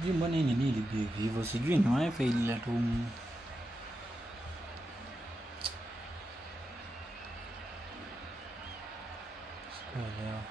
Sijui mbona hii nini ilibehave hivyo, sijui ni wifi ilileta humu. Sikuelewa.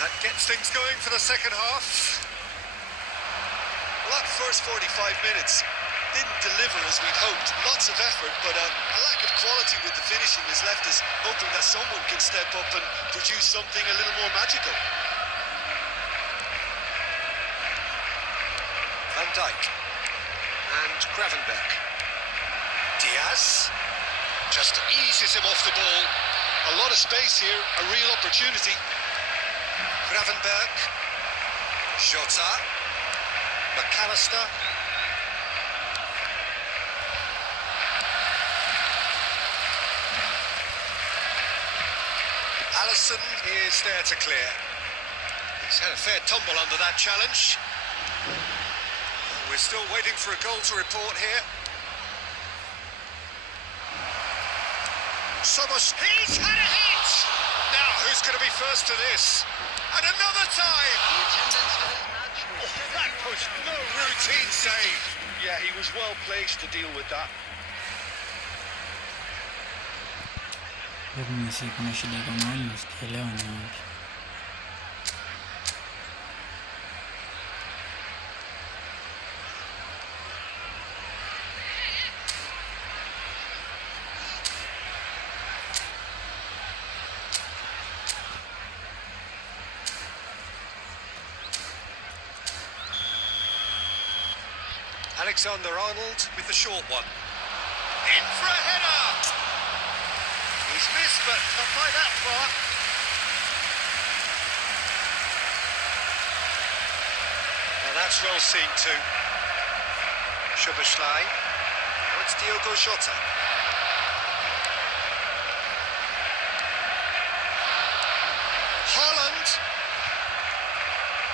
That gets things going for the second half. Well, that first 45 minutes didn't deliver as we'd hoped. Lots of effort, but a lack of quality with the finishing has left us hoping that someone can step up and produce something a little more magical. Van Dijk and Gravenberch. Diaz just eases him off the ball. A lot of space here, a real opportunity. Gravenberch, Jota, McAllister. Alisson is there to clear. He's had a fair tumble under that challenge. We're still waiting for a goal to report here. Somos, he's had a hit! Now, who's going to be first to this? And another time! Oh, that was no routine save. Yeah, he was well placed to deal with that. Hebu nisi kuna shida kama hii nisikielewa ni wapi. Alexander-Arnold with the short one. In for a header! He's missed, but not by that far. Now that's well seen too. Szoboszlai. Now it's Diogo Jota. Haaland.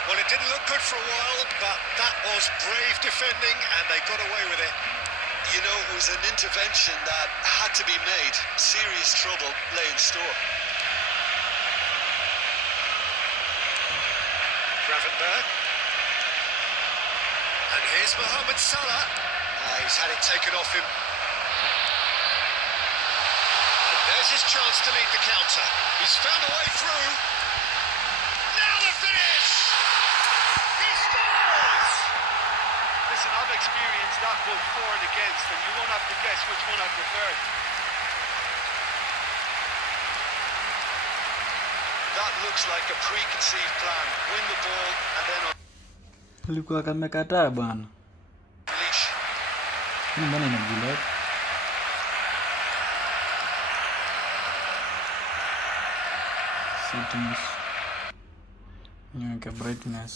Well, it didn't look good for a while, but that was brave defending, and they got away with it. You know, it was an intervention that had to be made. Serious trouble lay in store. Gravenberch. And here's Mohamed Salah. He's had it taken off him. And there's his chance to lead the counter. He's found a way through. Now the finish! He scores! Listen, I've experienced that both for and against, and you won't have to guess which one I preferred. That looks like a preconceived plan. Win the ball and then Alikuwa kamekataa bwana. unleash. Hii mbona ina bullet? Settings. Niweke brightness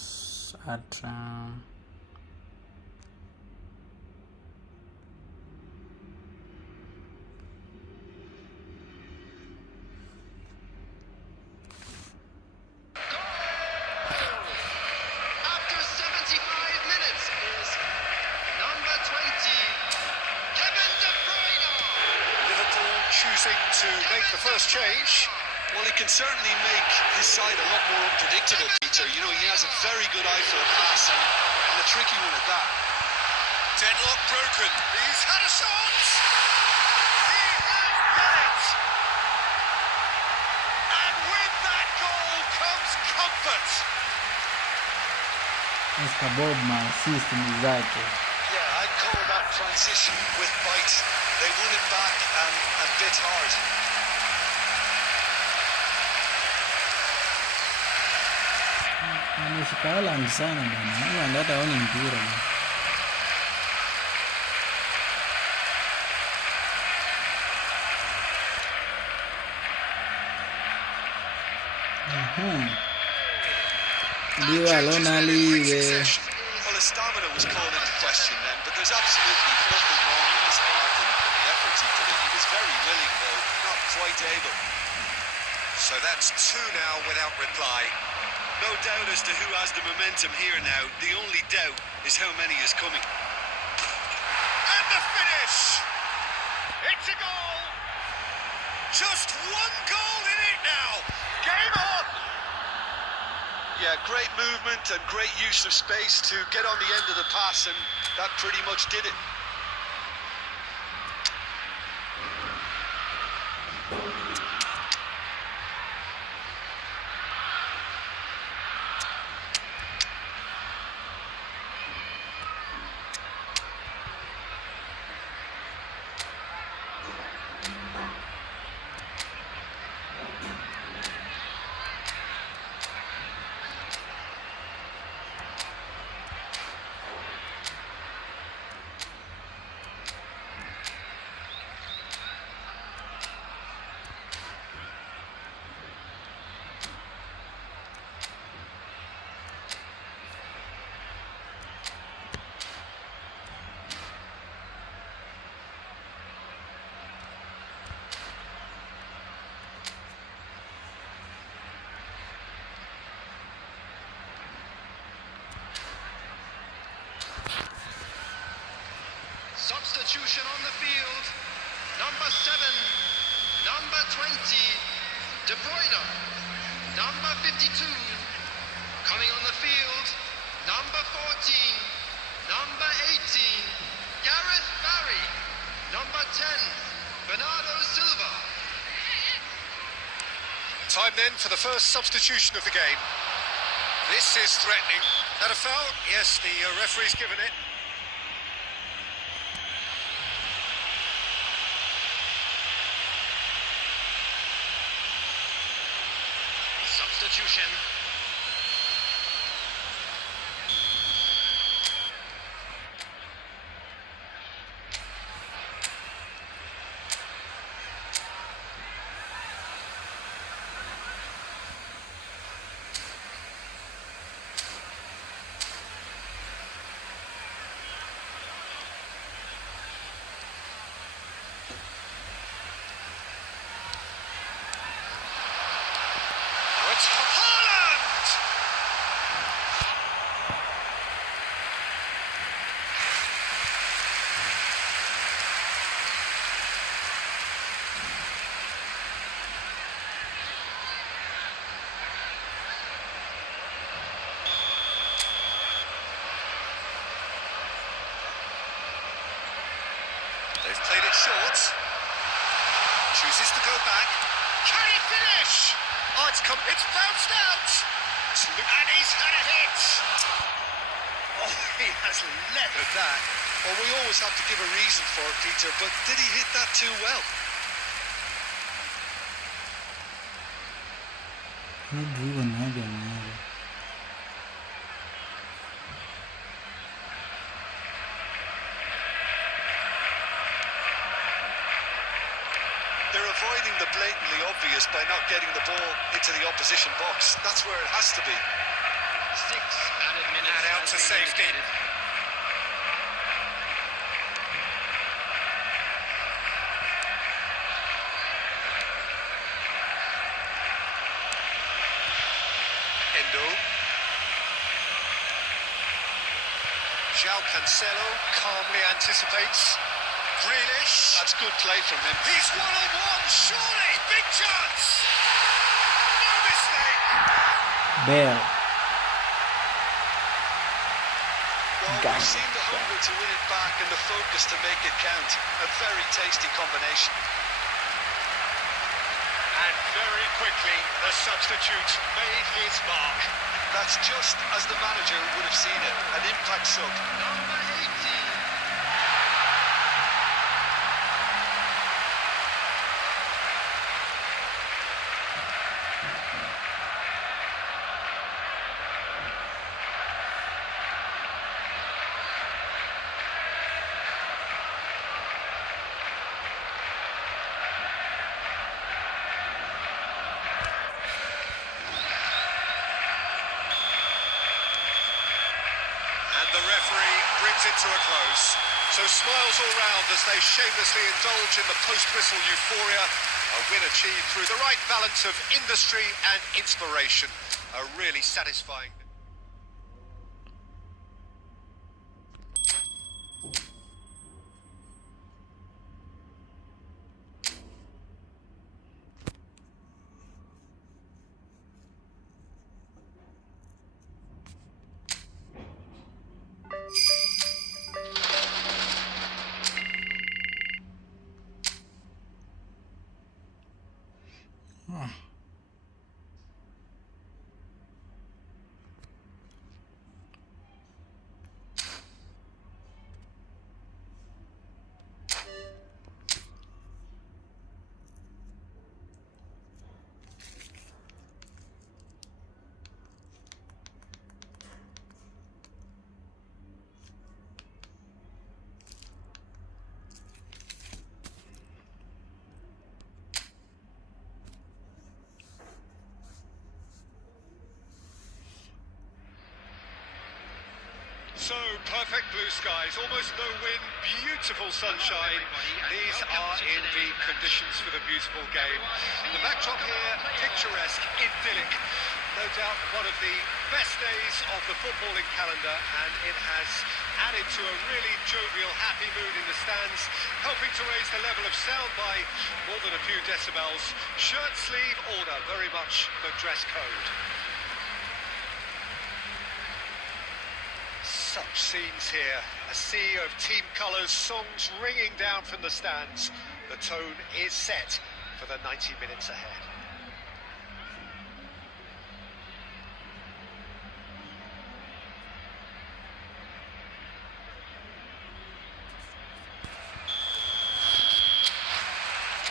at After 75 minutes is number 20, Kevin De Bruyne. Liverpool choosing to make the first change. Well, he can certainly make his side a lot more unpredictable, Peter. You know, he has a very good eye for a pass and a tricky one at that. Deadlock broken. He's had a shot. He has done it. And with that goal comes comfort. Mr. Bob assist ni zake. Yeah, I'd call that transition with bite. They won it back and bit hard. Ameshika Haaland sana bwana. Haaland hata haoni mpira bwana. Ndio alona liwe. Well, a stamina was called into question then, but there's absolutely nothing wrong with his heart and the efforts he put in. He was very willing, though not quite able. So that's 2 now without reply. No doubt as to who has the momentum here now. The only doubt is how many is coming. And the finish! It's a goal! Just 1 goal in it now! Game on! Yeah, great movement and great use of space to get on the end of the pass, and that pretty much did it. Substitution on the field. Number 7, number 20, De Bruyne. Number 52, coming on the field. Number 14, number 18, Gareth Barry. Number 10, Bernardo Silva. Time then for the first substitution of the game. This is threatening. Had a foul? Yes, the referee's given it. Substitution. It's Haaland! They've played it short. Chooses to go back. Can he finish? Oh, it's bounced out! And he's had a hit! Oh, he has leathered that. Well, we always have to give a reason for it, Peter, but did he hit that too well? They're avoiding the blatantly obvious by not getting the ball into the opposition box. That's where it has to be. 6 added minutes. And out to safety. Endo. João Cancelo calmly anticipates. Grealish. That's good play from him. He's one-on-one, surely! Big chance! No mistake! Bale. Well, we've seen the hunger to win it back and the focus to make it count. A very tasty combination. And very quickly, the substitute made his mark. That's just as the manager would have seen it. An impact sub. Number 18. the referee brings it to a close. So smiles all round as they shamelessly indulge in the post-whistle euphoria. A win achieved through the right balance of industry and inspiration. A really satisfying... So, perfect blue skies, almost no wind, beautiful sunshine. These are in the conditions for the beautiful game. The backdrop here, picturesque, idyllic. No doubt one of the best days of the footballing calendar, and it has added to a really jovial, happy mood in the stands, helping to raise the level of sound by more than a few decibels. Shirt sleeve order, very much the dress code. Such scenes here, a sea of team colours, songs ringing down from the stands. The tone is set for the 90 minutes ahead.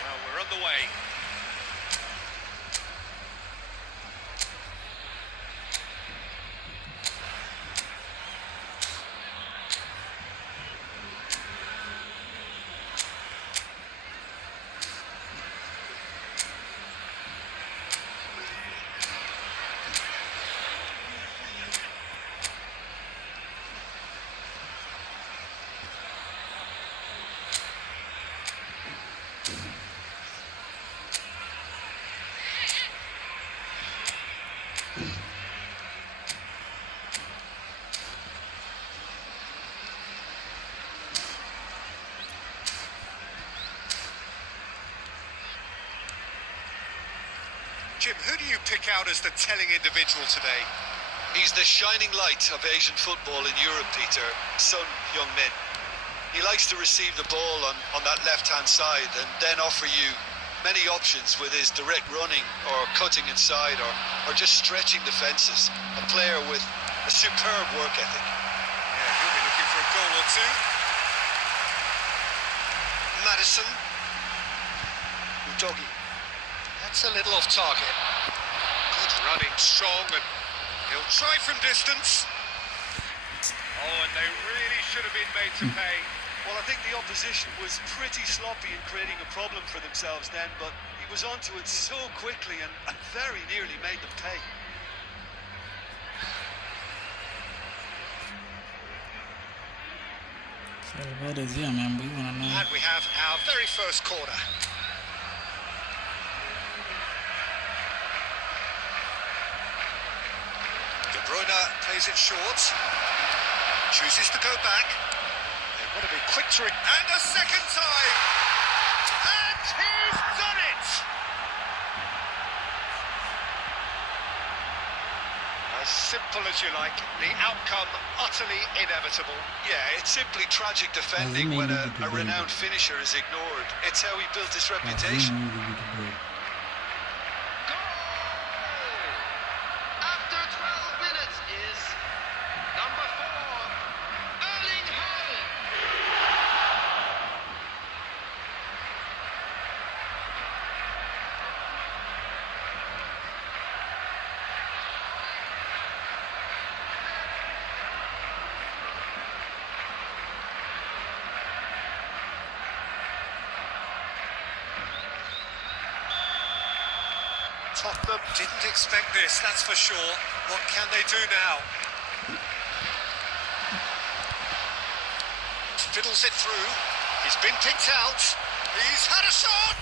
Well, we're on the way. Jim, who do you pick out as the telling individual today? He's the shining light of Asian football in Europe, Peter. Son Heung-min. He likes to receive the ball on that left-hand side and then offer you many options with his direct running or cutting inside or just stretching the fences. A player with a superb work ethic. Yeah, he'll be looking for a goal or two. Madison. Udogi. That's a little off target. Good running, strong, and he'll try from distance. Oh, and they really should have been made to pay. Well, I think the opposition was pretty sloppy in creating a problem for themselves then, but he was onto it so quickly and very nearly made them pay. And we have our very first corner. De Bruyne plays it short. Chooses to go back. They want to be quick to it. And a second time! And he's done it! As simple as you like, the outcome utterly inevitable. Yeah, it's simply tragic defending when a renowned finisher is ignored. It's how he built his reputation. After 12 minutes is number 4, Erling Haaland. Tottenham didn't expect this, that's for sure. What can they do now? fiddles it through. He's been picked out. He's had a shot.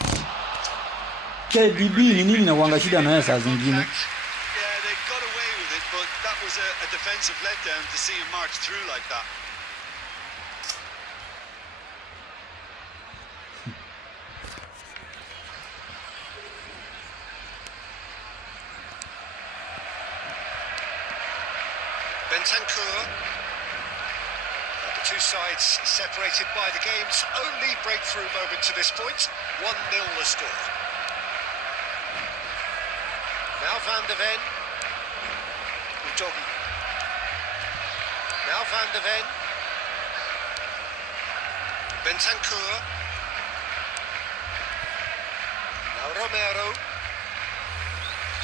KDB ni nini na wanga shida naye saa zingine. Yeah, they got away with it, but that was a defensive letdown to see him march through like that. Bentancur. The two sides separated by the game's only breakthrough moment to this point. 1-0 the score. Now Van de Ven. Udogie. Now Van de Ven. Bentancur. Now Romero.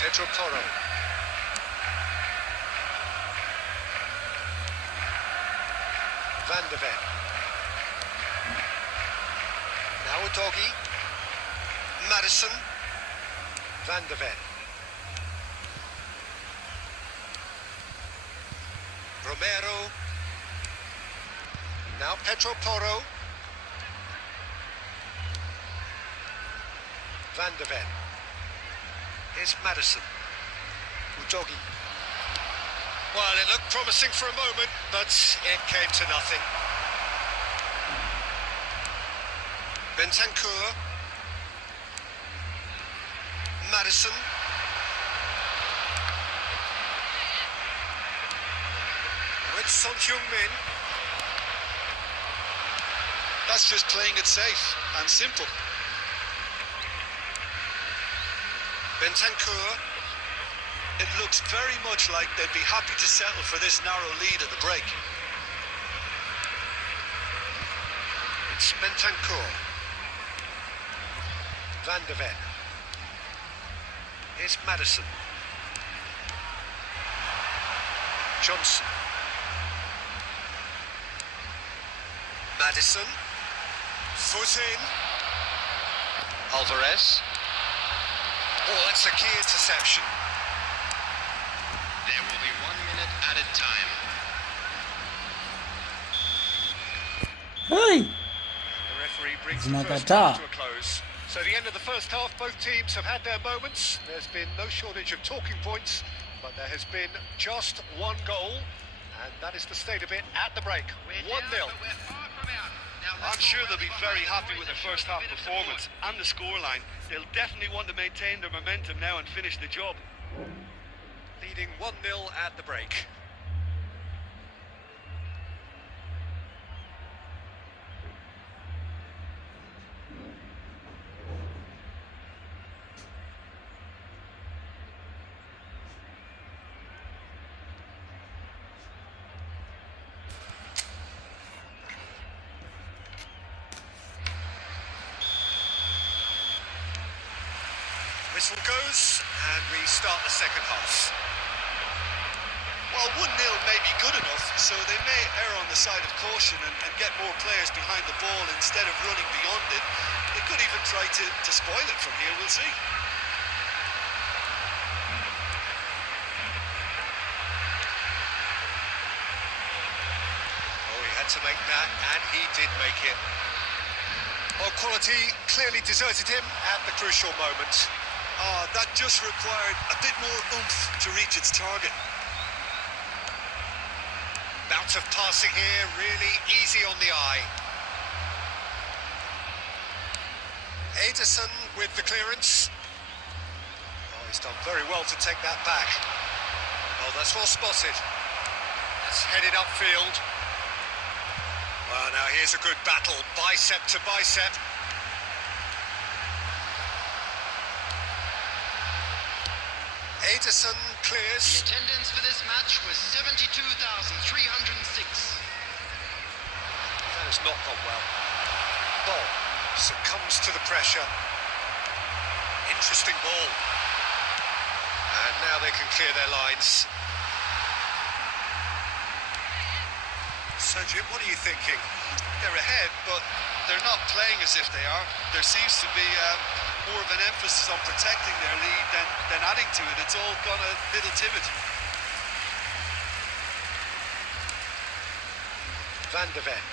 Pedro Porro. Van de Ven. Now Udogie. Madison. Van de Ven. Romero. Now Pedro Porro. Van de Ven. Here's Madison. Udogie. Well, it looked promising for a moment, but it came to nothing. Bentancur. Madison. With Son Heung-min. That's just playing it safe and simple. Bentancur. It looks very much like they'd be happy to settle for this narrow lead at the break. It's Bentancur. Van de Ven. Here's Madison. Johnson. Madison. Foot in. Alvarez. Oh, that's a key interception. There will be 1 minute added time. Hey! The referee brings the Zinakataa. first half to a close. So the end of the first half, both teams have had their moments. There's been no shortage of talking points, but there has been just one goal, and that is the state of it at the break. 1-0. I'm sure they'll be very happy with their first half performance and the scoreline. They'll definitely want to maintain their momentum now and finish the job. Leading 1-0 at the break. Whistle goes, and we start the second half. Well, 1-0 may be good enough, so they may err on the side of caution and get more players behind the ball instead of running beyond it. They could even try to spoil it from here, we'll see. Oh, he had to make that, and he did make it. Well, quality clearly deserted him at the crucial moment. That just required a bit more oomph to reach its target. Bout of passing here, really easy on the eye. Ederson with the clearance. Oh, he's done very well to take that back. Oh, that's well spotted. That's headed upfield. Well, now here's a good battle, bicep to bicep. Ederson clears. The attendance for this match was 72,306. That has not gone well. Ball succumbs to the pressure. Interesting ball. And now they can clear their lines. Sergio, what are you thinking? They're ahead, but they're not playing as if they are. There seems to be more of an emphasis on protecting their lead than adding to it. It's all gone a little timid. Van de Ven.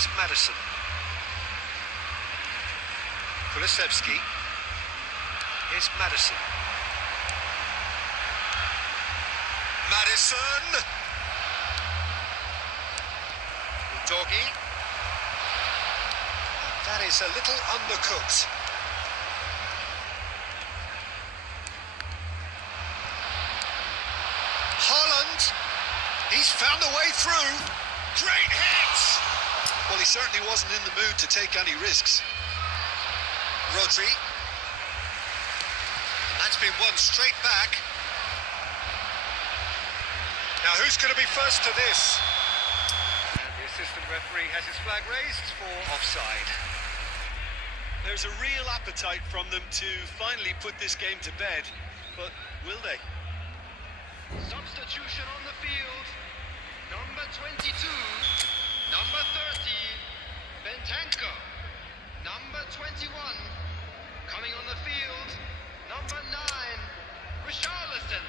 Here's Maddison. Kulusevski. Here's Maddison. Maddison! Doggy. That is a little undercooked. Haaland. He's found a way through. Great hit! Well, he certainly wasn't in the mood to take any risks. Rodri. That's been won straight back. Now who's going to be first to this? And the assistant referee has his flag raised for offside. There's a real appetite from them to finally put this game to bed, but will they? Substitution on the field. Number 22, number 30, Bentancur. Number 21, coming on the field, number 9, Richarlison.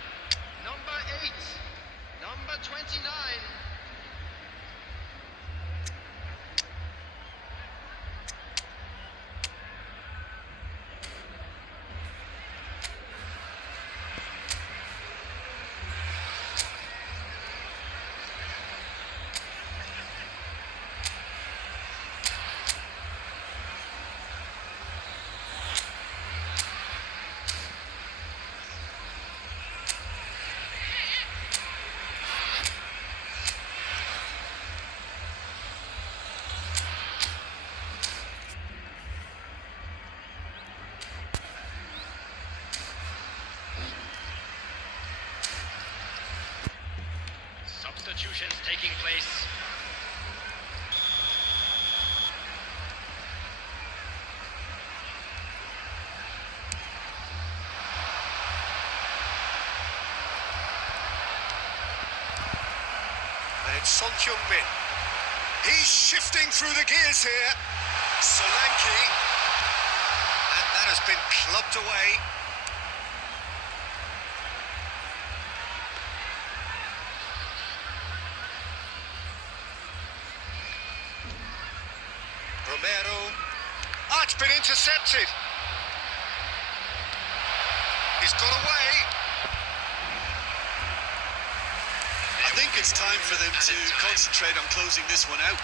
Number 8, number 29. Substitutions taking place. And it's Son Heung-min. He's shifting through the gears here. Solanke. And that has been clubbed away. Romero. Ah, it's been intercepted. He's got away. I think it's time for them to concentrate on closing this one out.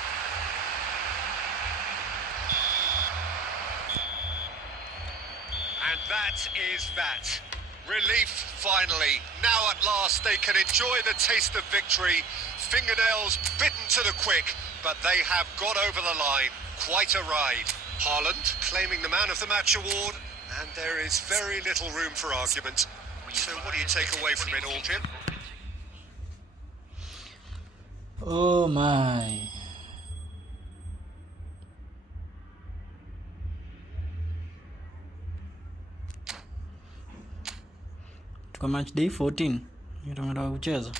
And that is that. Relief, finally. Now at last they can enjoy the taste of victory. Fingernails bitten to the quick, but they have got over the line. Quite a ride. Haaland claiming the Man of the Match award, and there is very little room for argument. So what do you take away from it all, Jim? Oh my. Tuko match day 14. Tunataka kucheza.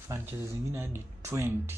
Franchise zingine hadi 20.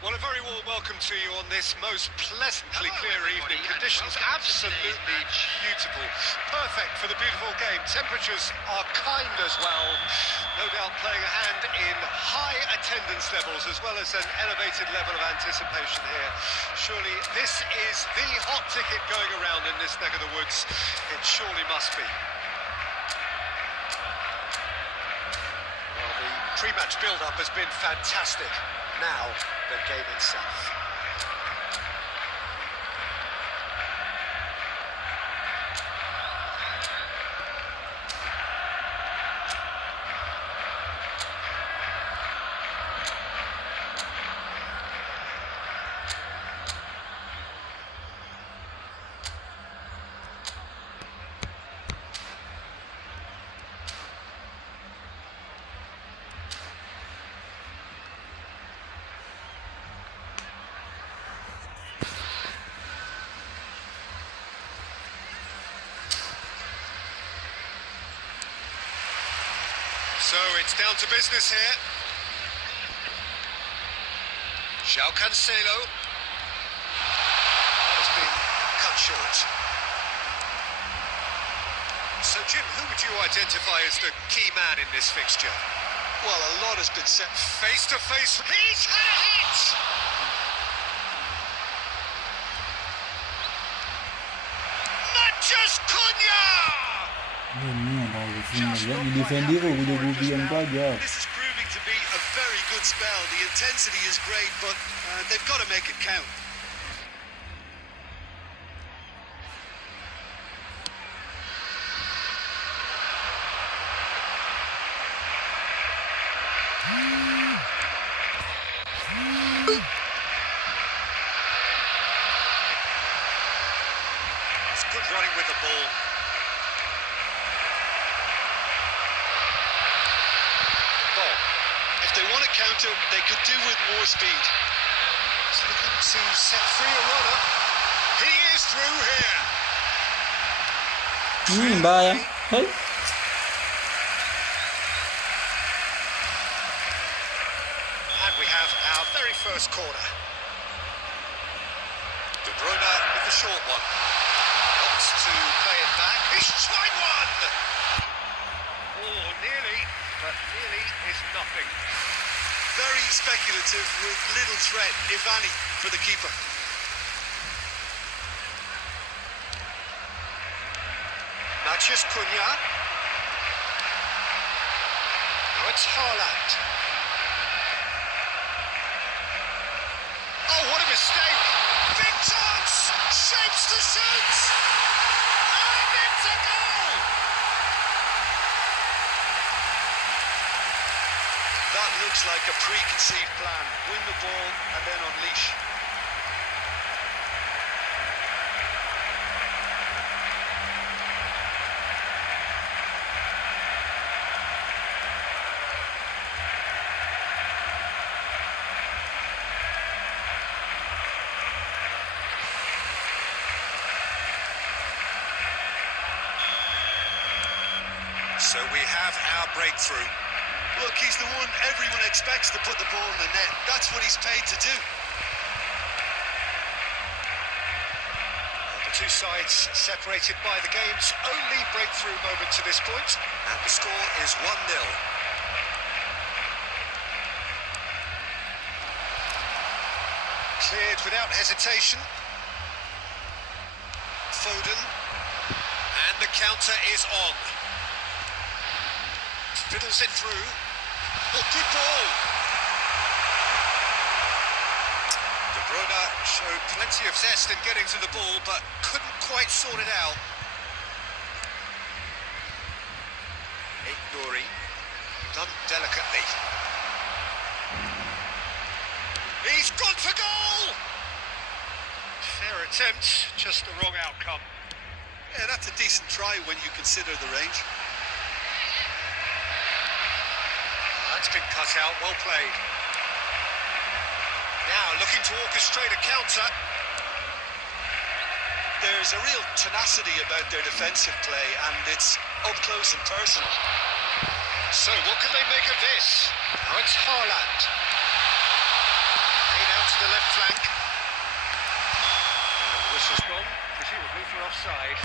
Well, a very warm welcome to you on this most pleasantly clear evening. Conditions absolutely beautiful. Perfect for the beautiful game. Temperatures are kind as well. No doubt playing a hand in high attendance levels as well as an elevated level of anticipation here. Surely this is the hot ticket going around in this neck of the woods. It surely must be. Well, the pre-match build-up has been fantastic. Now, the game itself. So it's down to business here. João Cancelo. That has been cut short. So Jim, who would you identify as the key man in this fixture? Well, a lot has been set Face to face. He's had a hit! Matheus Cunha! Ini ada Vitinha ya, di defender udah gubian pelajar. This is proving to be a very good spell. The intensity is great, but they've got to make it count. It's good running with the ball. If they want to counter, they could do with more speed. He's looking to set free a runner. He is through here. Mbak ya. Hei. And we have our very first corner. De Bruyne with the short one. Helps to play it back. He's tried one! Oh, nearly, but nearly is nothing. Very speculative with little threat, if any, for the keeper. Matheus Cunha. Now it's Haaland. Oh, what a mistake! Big chance! Shapes to shoot! And it's a goal! That looks like a preconceived plan. Win the ball and then unleash. So we have our breakthrough. Look, he's the one everyone expects to put the ball in the net. That's what he's paid to do. The two sides separated by the game's only breakthrough moment to this point, and the score is 1-0. Cleared without hesitation. Foden, and the counter is on. Fiddles it through. Oh, good ball! De Bruyne showed plenty of zest in getting to the ball, but couldn't quite sort it out. Nouri, done delicately. He's gone for goal! Fair attempt, just the wrong outcome. Yeah, that's a decent try when you consider the range. That's been cut out, well played. Now looking to orchestrate a counter. There's a real tenacity about their defensive play, and it's up close and personal. So what can they make of this? Now it's Haaland. Made out to the left flank. And the whistle's gone, presumably for offside.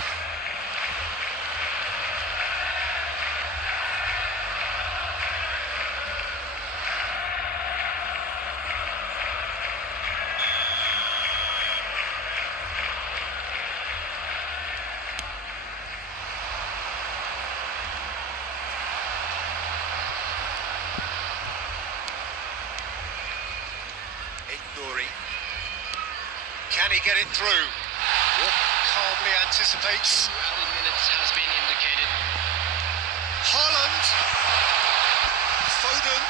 Nouri. Can he get it through? Calmly anticipates. 2 added minutes has been indicated. Haaland. Foden.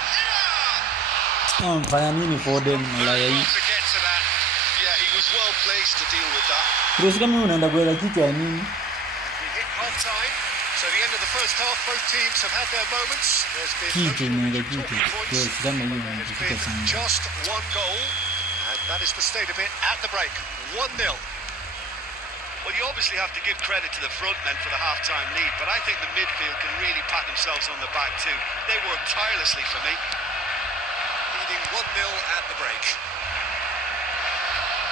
Fanya nini Foden malaya hii? To get to that. Yeah, he was well placed to deal with that. Chris kama unaenda kuweka kichwa nini? We hit half time. So the end of the first half, both teams have had their moments. There's been Kitu no unaenda talking kitu. points. Yes, kama hiyo There's inafika been sana. just one goal, and that is the state of it at the break. 1-0. Well, you obviously have to give credit to the front men for the half-time lead, but I think the midfield can really pat themselves on the back too. They worked tirelessly for me. Leading 1-0 at the break.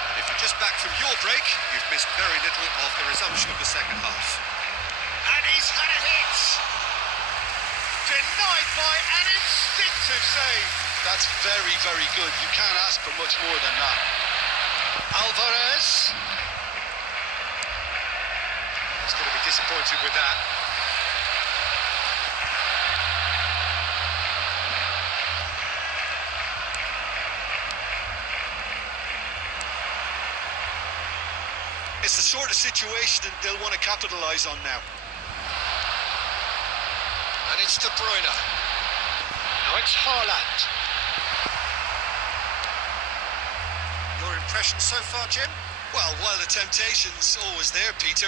And if you're just back from your break, you've missed very little of the resumption of the second half. And he's had a hit! Denied by an instinctive save. That's very, very good. You can't ask for much more than that. Alvarez. He's going to be disappointed with that. It's the sort of situation that they'll want to capitalise on now. And it's De Bruyne. Now it's Haaland. Your impression so far, Jim? Well, while the temptation's always there, Peter,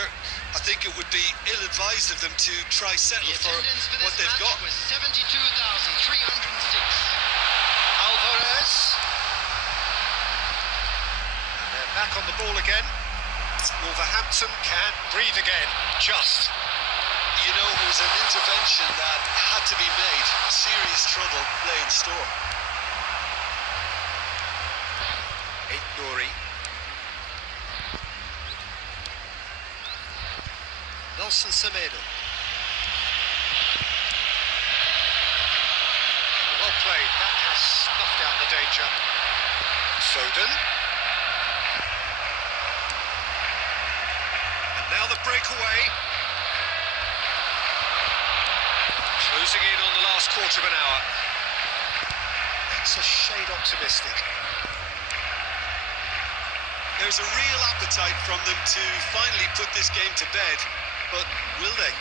I think it would be ill-advised of them to try settle The for attendance for what this they've match got. was 72,306. Alvarez. And they're back on the ball again. Wolverhampton can breathe again. Just. You know, it was an intervention that had to be made. Serious trouble lay in store. Nouri. Nelson Semedo. Well played. That has snuffed out the danger. Foden. And now the breakaway. Closing in on the last quarter of an hour. That's a shade optimistic. There's a real appetite from them to finally put this game to bed, but will they?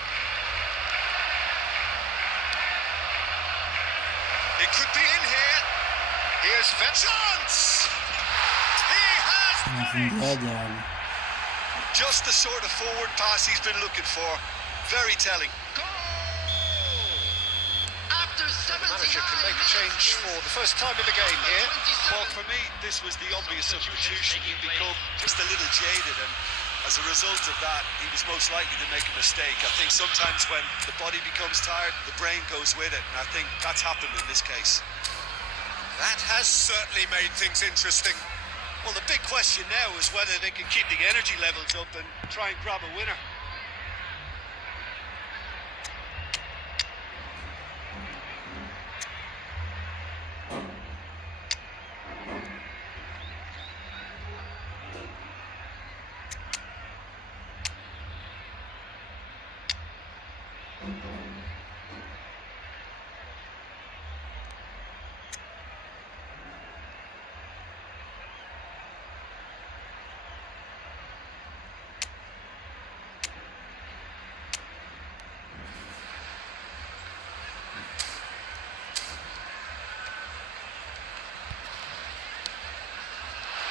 It could be in here. Here's Chance. He has Anafungiaje hali? Just the sort of forward pass he's been looking for. Very telling. After 79 manager can make a change for the first time in the game here. Well, for me, this was the obvious substitution. He'd become Just a little jaded, and as a result of that, he was most likely to make a mistake. I think sometimes when the body becomes tired, the brain goes with it, and I think that's happened in this case. That has certainly made things interesting. Well, the big question now is whether they can keep the energy levels up and try and grab a winner.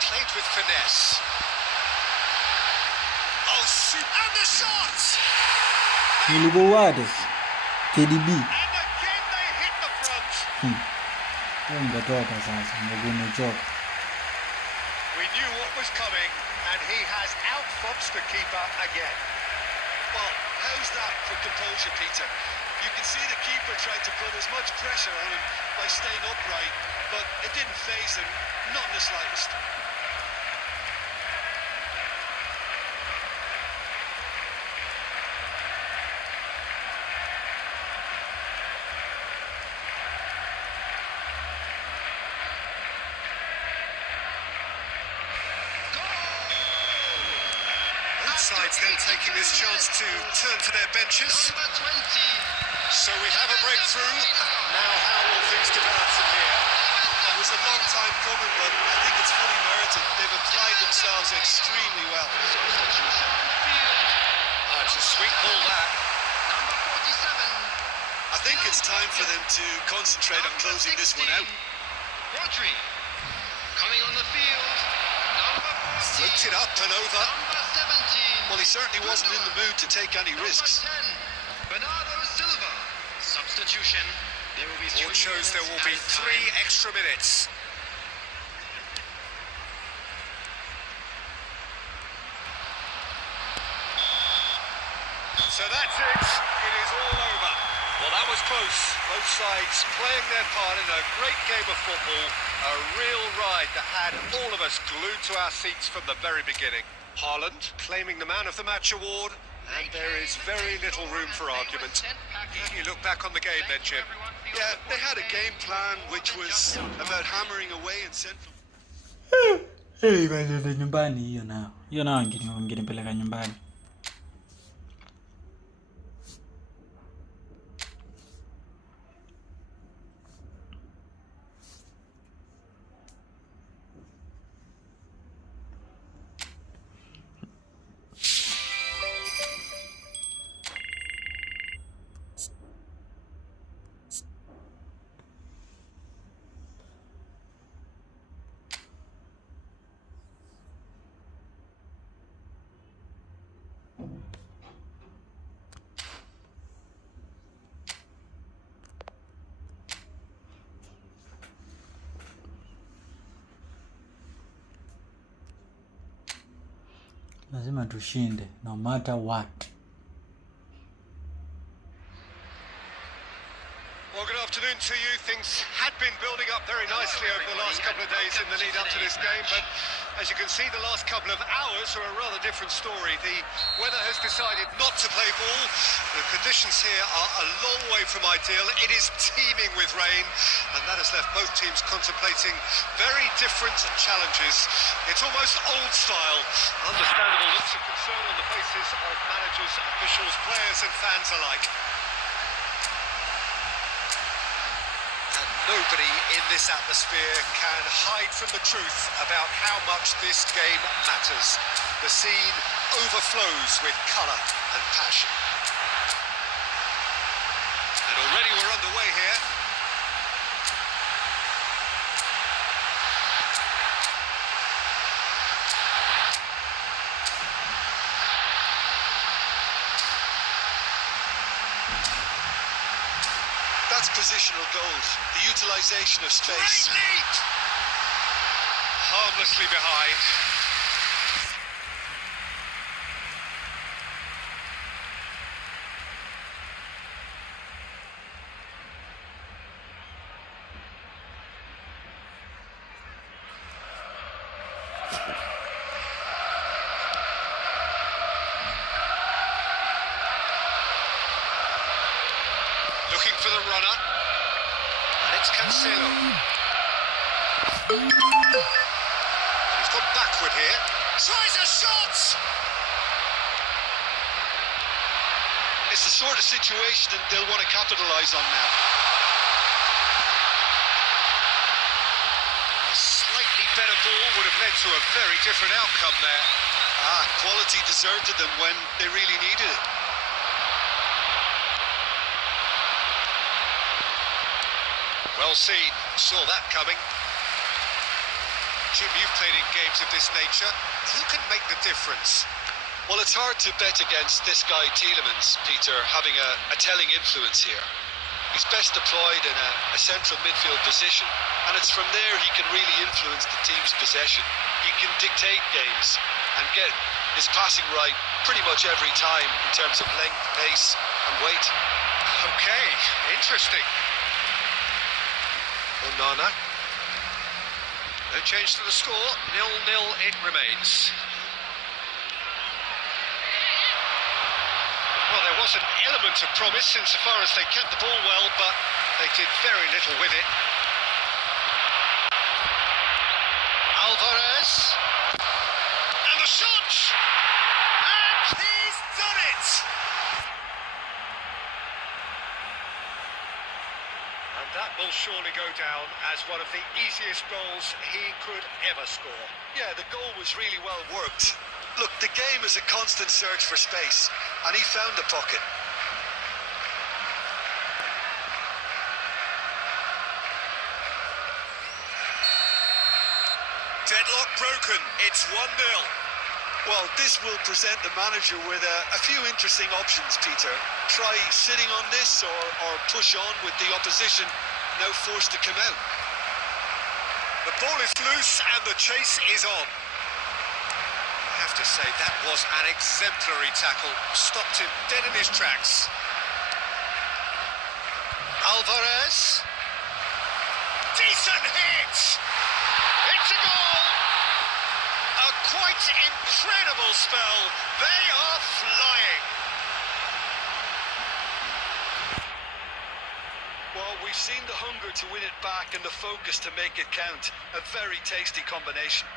Played with finesse. Oh, shoot. And the shot! Nilikuwade. KDB. And again they hit the front. Ungetoka sasa, ndio umechoka. We knew what was coming, and he has outfoxed the keeper again. Well, how's that for composure, Peter? You can see the keeper tried to put as much pressure on him by staying upright, but it didn't faze him, not in the slightest. Both sides then taking this chance to turn to their benches. Number 20. So we have a breakthrough. Now how will things develop from here? It was a long time coming, but I think it's fully They've applied themselves extremely well. Substitution on the field. It's a sweet ball, that. Number 47. I think it's time for them to concentrate on closing this one out. Rodri. Coming on the field. Number 14. Floats it up and over. Number 17. Well, he certainly wasn't in the mood to take any risks. Number 10. Bernardo Silva. Substitution. There will be Board shows there will be 3 extra minutes. So that's it. It is all over. Well, that was close. Both sides playing their part in a great game of football. A real ride that had all of us glued to our seats from the very beginning. Haaland claiming the Man of the Match award, and there is very little room for argument. How do you look back on the game then, Jim? Yeah, they had a game plan which was about hammering away in central. Bado nyumbani hiyo nao. Hiyo nao nginipeleka nyumbani. Lazima tushinde no matter what. Well, good afternoon to you. Things had been building up very nicely over the last couple of days in the lead up to this game, but as you can see, the last couple of hours are a rather different story. The weather has decided not to play ball. The conditions here are a long way from ideal. It is teeming with rain, and that has left both teams contemplating very different challenges. It's almost old style. Understandable looks of concern on the faces of managers, officials, players and fans alike. Nobody in this atmosphere can hide from the truth about how much this game matters. The scene overflows with colour and passion. And already we're underway here. That's positional goals, the utilisation of space. Great lead! Harmlessly behind. Looking for the runner, and it's Cancelo. And he's gone backward here. Tries a shot! It's the sort of situation that they'll want to capitalise on now. A slightly better ball would have led to a very different outcome there. Quality deserted them when they really needed it. Well seen, saw that coming. Jim, you've played in games of this nature. Who can make the difference? Well, it's hard to bet against this guy Tielemans, Peter, having a telling influence here. He's best deployed in a central midfield position, and it's from there he can really influence the team's possession. He can dictate games and get his passing right pretty much every time in terms of length, pace and weight. Okay, interesting. Onana. No change to the score, 0-0 it remains. Well, there was an element of promise insofar as they kept the ball well, but they did very little with it. Alvarez. And the shot! And he's done it! And that will surely go down as one of the easiest goals he could ever score. Yeah, the goal was really well worked. Look, the game is a constant search for space, and he found the pocket. Deadlock broken, it's 1-0. Well, this will present the manager with a few interesting options, Peter. Try sitting on this or push on with the opposition now forced to come out. The ball is loose and the chase is on. I have to say, that was an exemplary tackle. Stopped him dead in his tracks. Alvarez. Decent hit! It's a goal! A quite incredible spell. They are flying. Well, we've seen the hunger to win it back and the focus to make it count. A very tasty combination.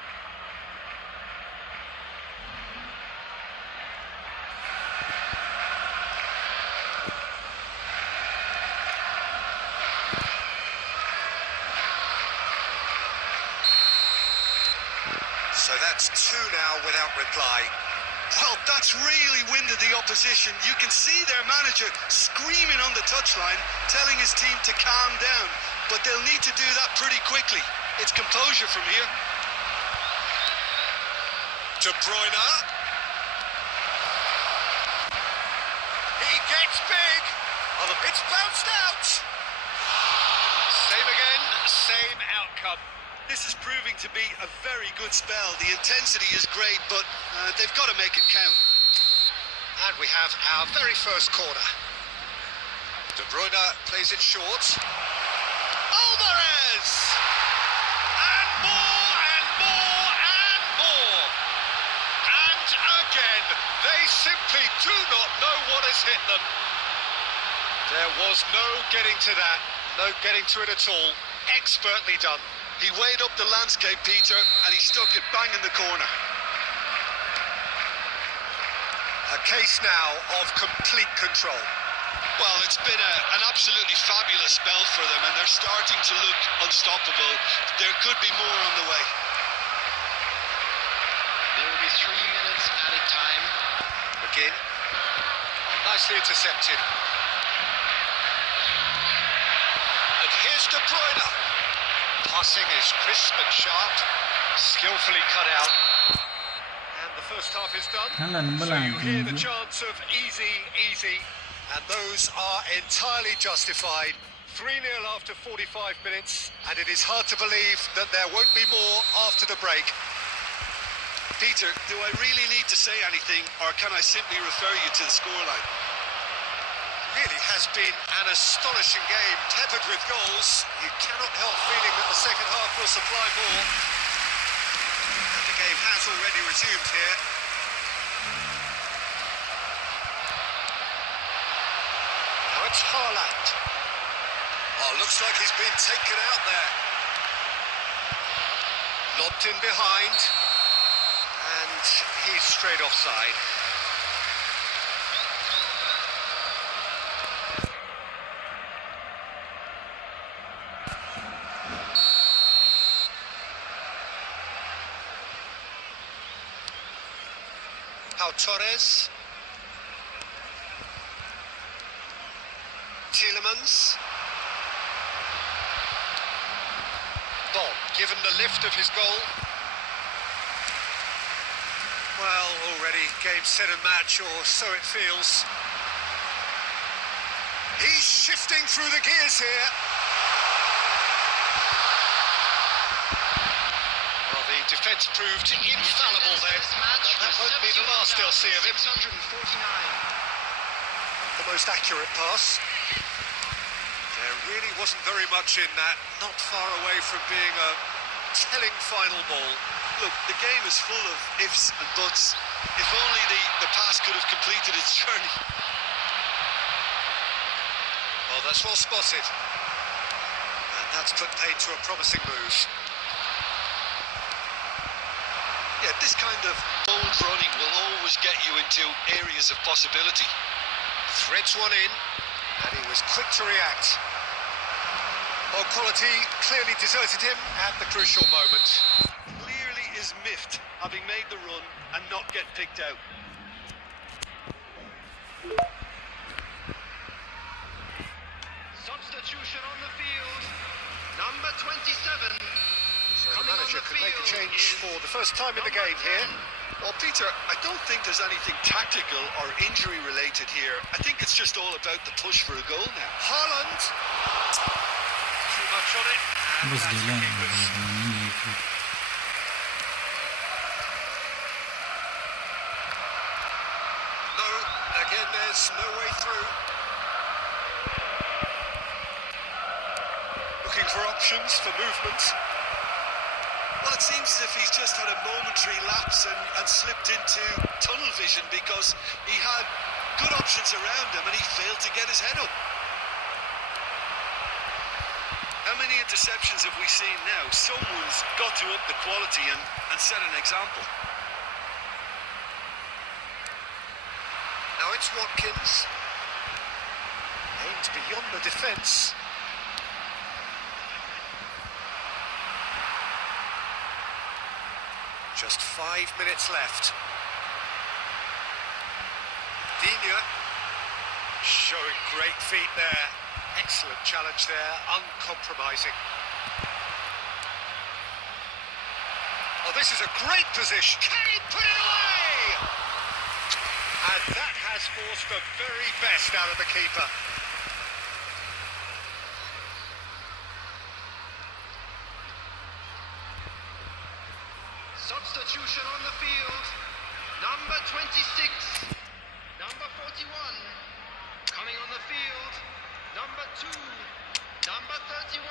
So that's 2 now without reply. Well, that's really winded the opposition. You can see their manager screaming on the touchline, telling his team to calm down. But they'll need to do that pretty quickly. It's composure from here. De Bruyne. He gets big. It's bounced out. Same again, same outcome. This is proving to be a very good spell. The intensity is great, but they've got to make it count. And we have our very first corner. De Bruyne plays it short. Alvarez! And more and more and more. And again, they simply do not know what has hit them. There was no getting to that, no getting to it at all. Expertly done. He weighed up the landscape, Peter, and he stuck it bang in the corner. A case now of complete control. Well, it's been an absolutely fabulous spell for them, and they're starting to look unstoppable. There could be more on the way. There will be 3 minutes added time. McGinn. Oh, nicely intercepted. And here's De Bruyne. Passing is crisp and sharp, skillfully cut out. And the first half is done. So you hear the chants of easy, and those are entirely justified. 3-0 after 45 minutes, and it is hard to believe that there won't be more after the break. Peter, do I really need to say anything, or can I simply refer you to the scoreline? Really has been an astonishing game, peppered with goals. You cannot help feeling that the second half will supply more. And the game has already resumed here. Now it's Haaland. Oh, looks like he's been taken out there. Lobbed in behind. And he's straight offside. Pau Torres. Tielemans. Bob, given the lift of his goal. Well, already game, set and match, or so it feels. He's shifting through the gears here. Well, the defence proved infallible then. That won't be the last they'll see of him. 649. The most accurate pass. There really wasn't very much in that. Not far away from being a telling final ball. Look, the game is full of ifs and buts. If only the pass could have completed its journey. Well, that's well spotted. And that's put paid to a promising move. Yeah, this kind of bold running will always get you into areas of possibility. Threads one in, and he was quick to react. Well, quality clearly deserted him at the crucial moment. Clearly is miffed, having made the run and not get picked out. Substitution on the field. Number 27. So the manager could make a change for the first time in the game here. Well, Peter, I don't think there's anything tactical or injury related here. I think it's just all about the push for a goal now. Haaland. Too much on it. And Was that's the gelen keepers. No, again, there's no way through. Looking for options for movement. Well, it seems as if he's just had a momentary lapse and slipped into tunnel vision because he had good options around him and he failed to get his head up. How many interceptions have we seen now? Someone's got to up the quality and set an example. Now it's Watkins. Aimed beyond the defence. Just 5 minutes left. Digne showing great feet there. Excellent challenge there, uncompromising. Oh, this is a great position. Can he put it away? And that has forced the very best out of the keeper. Substitution on the field. Number 26. Number 41. Coming on the field. Number 2. Number 31.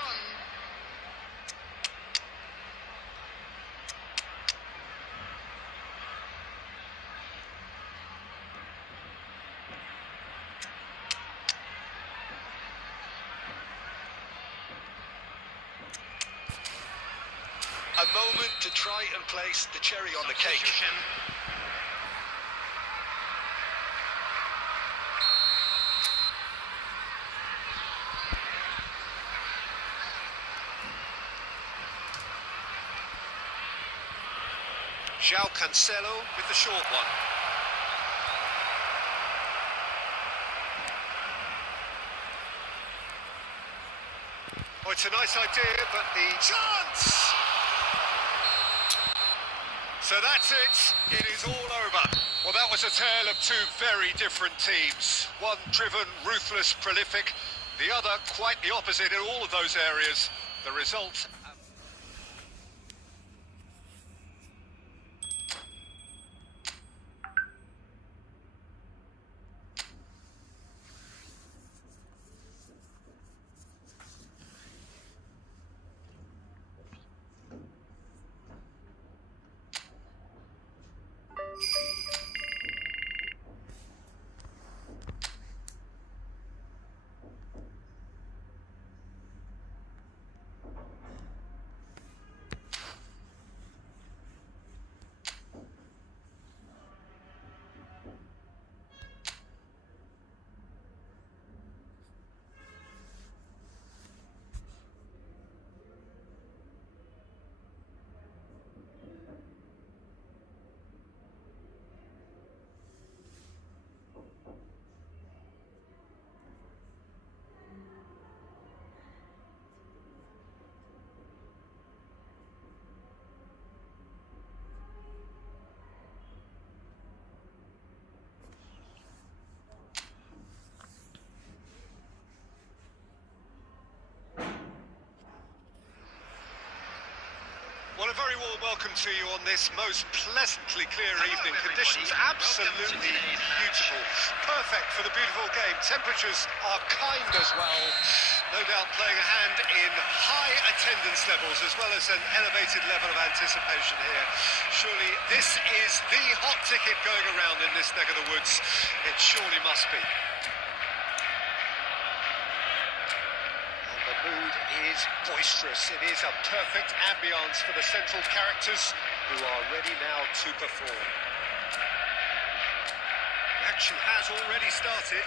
A moment to try and place the cherry on the cake. Substitution. João Cancelo with the short one. Oh, it's a nice idea, but the chance! So that's it. It is all over. Well, that was a tale of two very different teams. One driven, ruthless, prolific. The other quite the opposite in all of those areas. The result... Well, a very warm welcome to you on this most pleasantly clear evening. Conditions absolutely beautiful. Perfect for the beautiful game. Temperatures are kind as well. No doubt playing a hand in high attendance levels as well as an elevated level of anticipation here. Surely this is the hot ticket going around in this neck of the woods. It surely must be. The mood is boisterous. It is a perfect ambience for the central characters who are ready now to perform. The action has already started.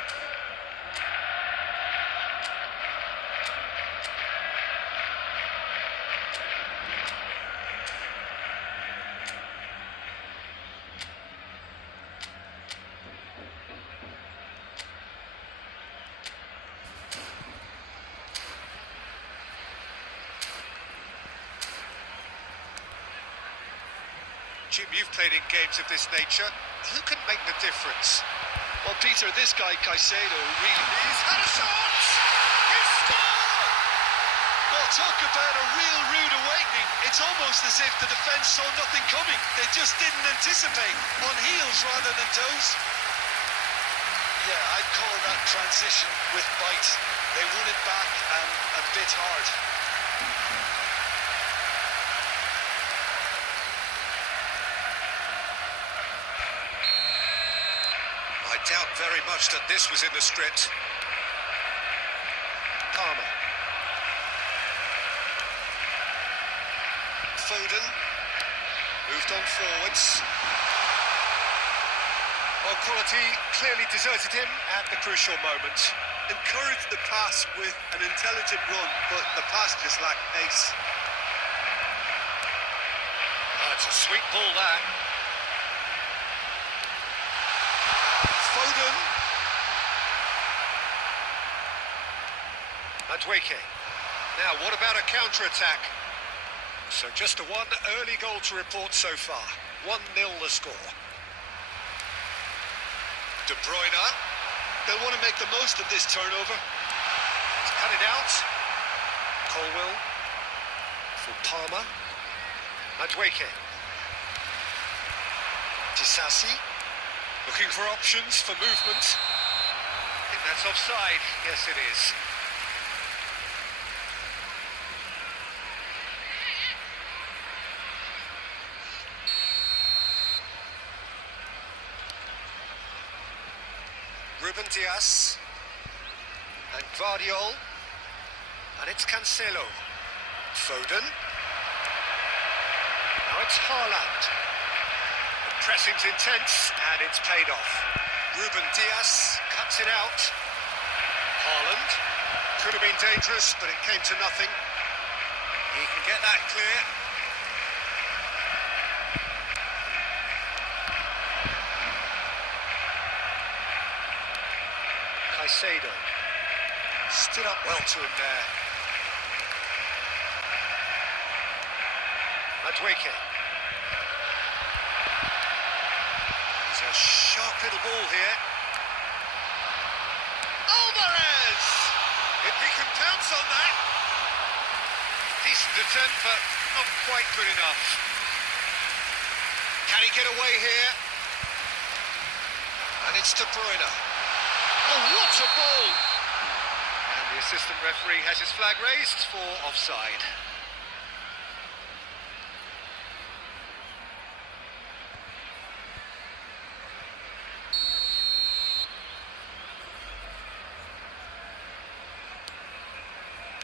Jim, you've played in games of this nature. Who can make the difference? Well, Peter, this guy Caicedo really... He's had a shot! He's scored! Well, talk about a real rude awakening. It's almost as if the defence saw nothing coming. They just didn't anticipate. On heels rather than toes. Yeah, I'd call that transition with bite. They won it back and a bit hard. I doubt very much that this was in the script. Palmer. Foden. Moved on forwards. Well, quality clearly deserted him at the crucial moment. Encouraged the pass with an intelligent run, but the pass just lacked pace. It's a sweet ball, that. Foden. Madueke. Now, what about a counter-attack? So just a one early goal to report so far. 1-0 the score. De Bruyne. They'll want to make the most of this turnover. He's cut it out. Colwill for Palmer. Madueke. Disasi. Looking for options for movement. I think that's offside. Yes, it is. Ruben Dias and Gvardiol, and it's Cancelo. Foden. Now it's Haaland. The pressing's intense and it's paid off. Ruben Dias cuts it out. Haaland. Could have been dangerous, but it came to nothing. He can get that clear. Caicedo. Stood up well to him there. Madueke. It's a sharp little ball here. Alvarez! If he can pounce on that. Decent attempt, but not quite good enough. Can he get away here? And it's De Bruyne. Oh, what a ball! And the assistant referee has his flag raised for offside.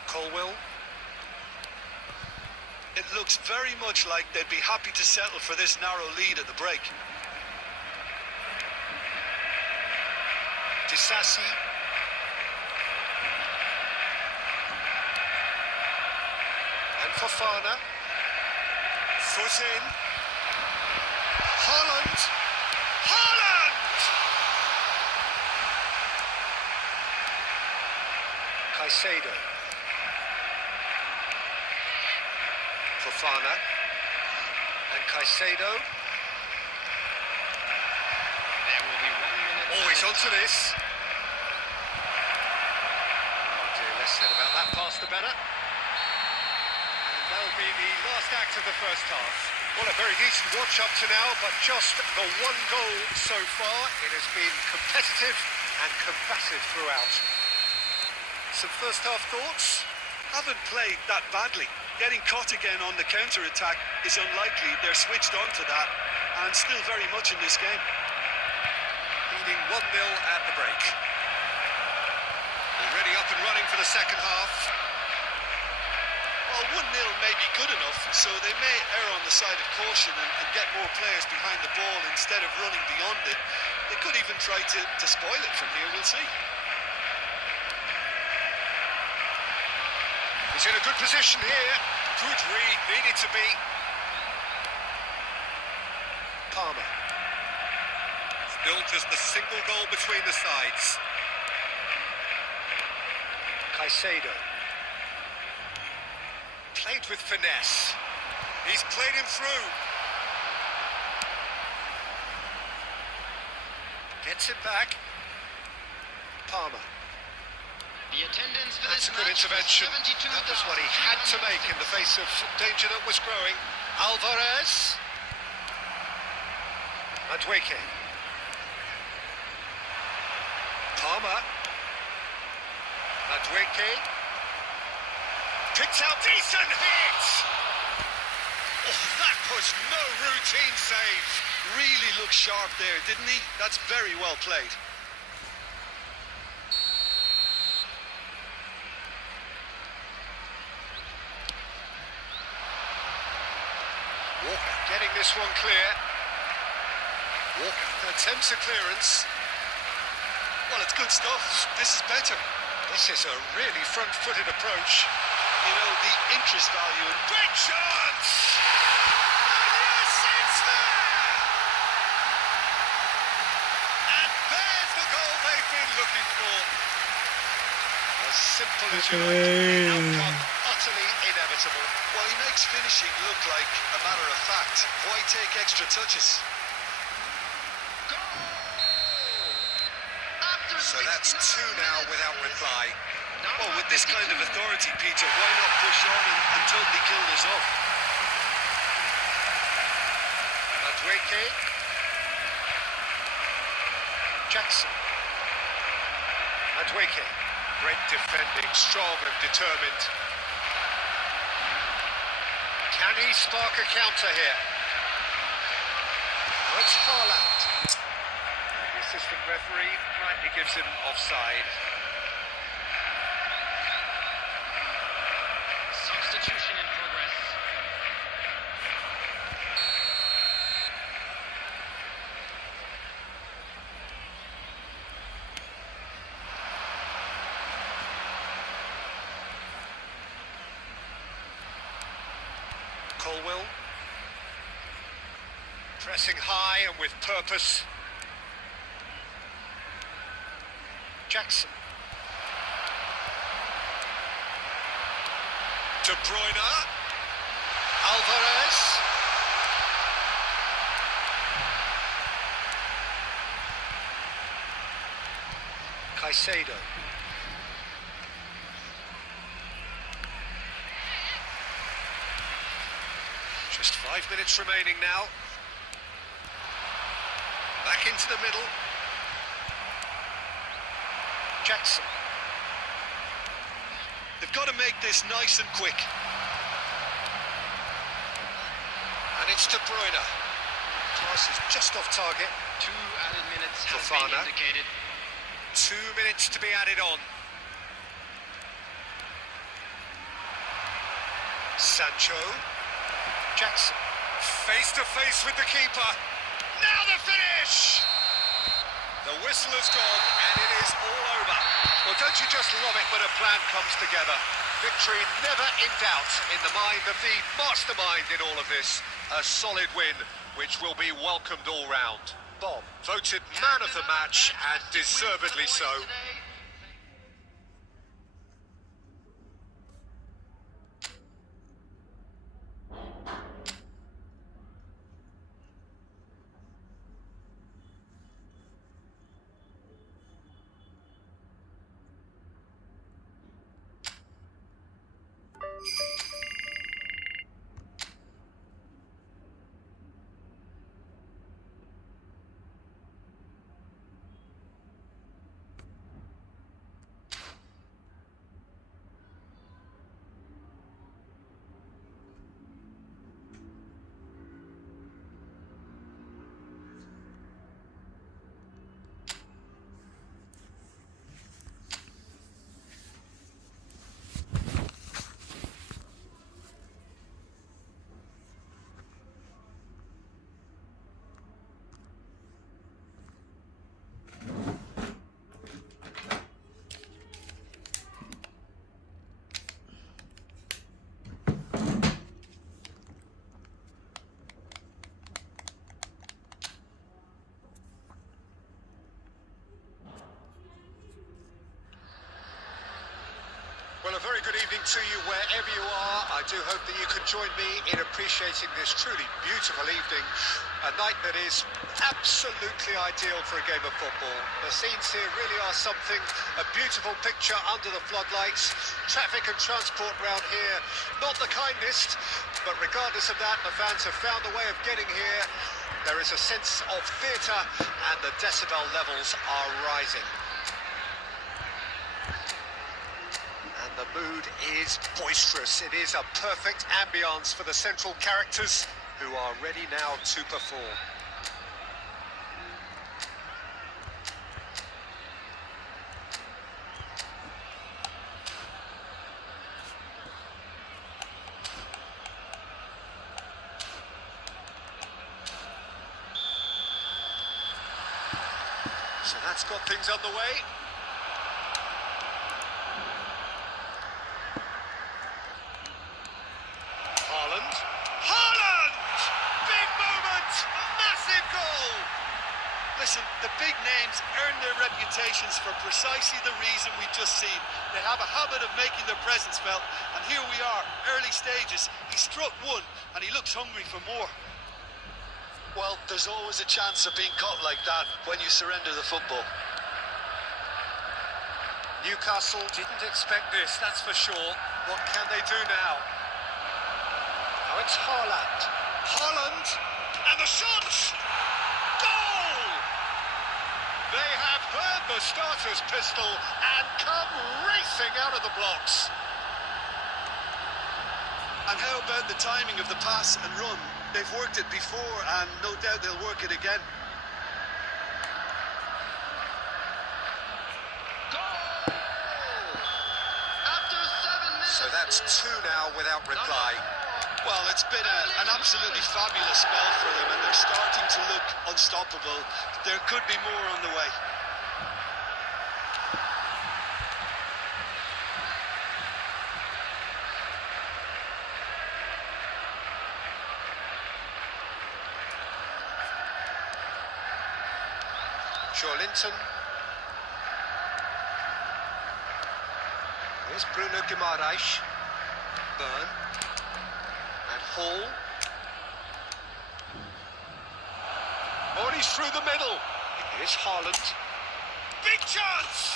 Colwill. It looks very much like they'd be happy to settle for this narrow lead at the break. Disasi. And Fofana. Foot in. Haaland. Haaland! Caicedo. Fofana. And Caicedo. There will be 1 minute. Oh, he's onto this. Oh dear, less said about that pass the better. And that'll be the last act of the first half. Well, a very decent watch up to now, but just the one goal so far. It has been competitive and combative throughout. Some first half thoughts? Haven't played that badly. Getting caught again on the counter-attack is unlikely. They're switched on to that and still very much in this game. Leading 1-0 at the break. Already up and running for the second half. Well, 1-0 may be good enough, so they may err on the side of caution and get more players behind the ball instead of running beyond it. They could even try to spoil it from here, we'll see. He's in a good position here. Good read, needed to be. Palmer. Still just the single goal between the sides. Caicedo. Played with finesse. He's played him through. Gets it back. Palmer. The attendance for That's this a good match was intervention. That was what he had to make in the face of danger that was growing. Alvarez. Madueke. Palmer. Madueke. Picks out decent hit! Oh, that was no routine save. Really looked sharp there, didn't he? That's very well played. Walker getting this one clear. Walker attempts a clearance. Well, it's good stuff. This is better. This is a really front-footed approach. You know, the interest value. Great chance! And yes, it's there! And there's the goal they've been looking for. As simple as you like it, the outcome utterly inevitable. Well, he makes finishing look like a matter of fact. Why take extra touches? So that's two now without reply. Well, with this kind of authority, Peter, why not push on and totally kill this off? Madueke. Jackson. Madueke. Great defending, strong and determined. Can he spark a counter here? Let's call out. And the assistant referee rightly gives him offside. Substitution in progress. Colwell. Pressing high and with purpose. Jackson. De Bruyne. Alvarez. Caicedo. Just 5 minutes remaining now. Back into the middle. Jackson. They've got to make this nice and quick. And it's De Bruyne. Pass is just off target. 2 added minutes have Fofana. been indicated. 2 minutes to be added on. Sancho. Jackson. Face to face with the keeper. Now the finish! The whistle has gone and it is all over. Well, don't you just love it when a plan comes together? Victory never in doubt in the mind of the mastermind in all of this. A solid win, which will be welcomed all round. Bob, voted man of the match, and deservedly so. to you wherever you are. I do hope that you can join me in appreciating this truly beautiful evening, a night that is absolutely ideal for a game of football. The scenes here really are something, a beautiful picture under the floodlights. Traffic and transport round here, not the kindest, but regardless of that, the fans have found a way of getting here. There is a sense of theatre and the decibel levels are rising. And the mood is boisterous. It is a perfect ambience for the central characters who are ready now to perform. So that's got things underway. Haaland! Big moment! Massive goal! Listen, the big names earn their reputations for precisely the reason we've just seen. They have a habit of making their presence felt, and here we are, early stages. He struck one, and he looks hungry for more. Well, there's always a chance of being caught like that when you surrender the football. Newcastle didn't expect this, that's for sure. What can they do now? Now it's Haaland. Haaland! And the shot! Goal! They have heard the starter's pistol and come racing out of the blocks. And how about the timing of the pass and run? They've worked it before, and no doubt they'll work it again. So that's two now without reply. Well, it's been an absolutely fabulous spell for them, and they're starting to look unstoppable. There could be more on the way. Joelinton. Here's Bruno Guimaraes. Byrne. And Hall. Oh, and he's through the middle. Here's Haaland. Big chance!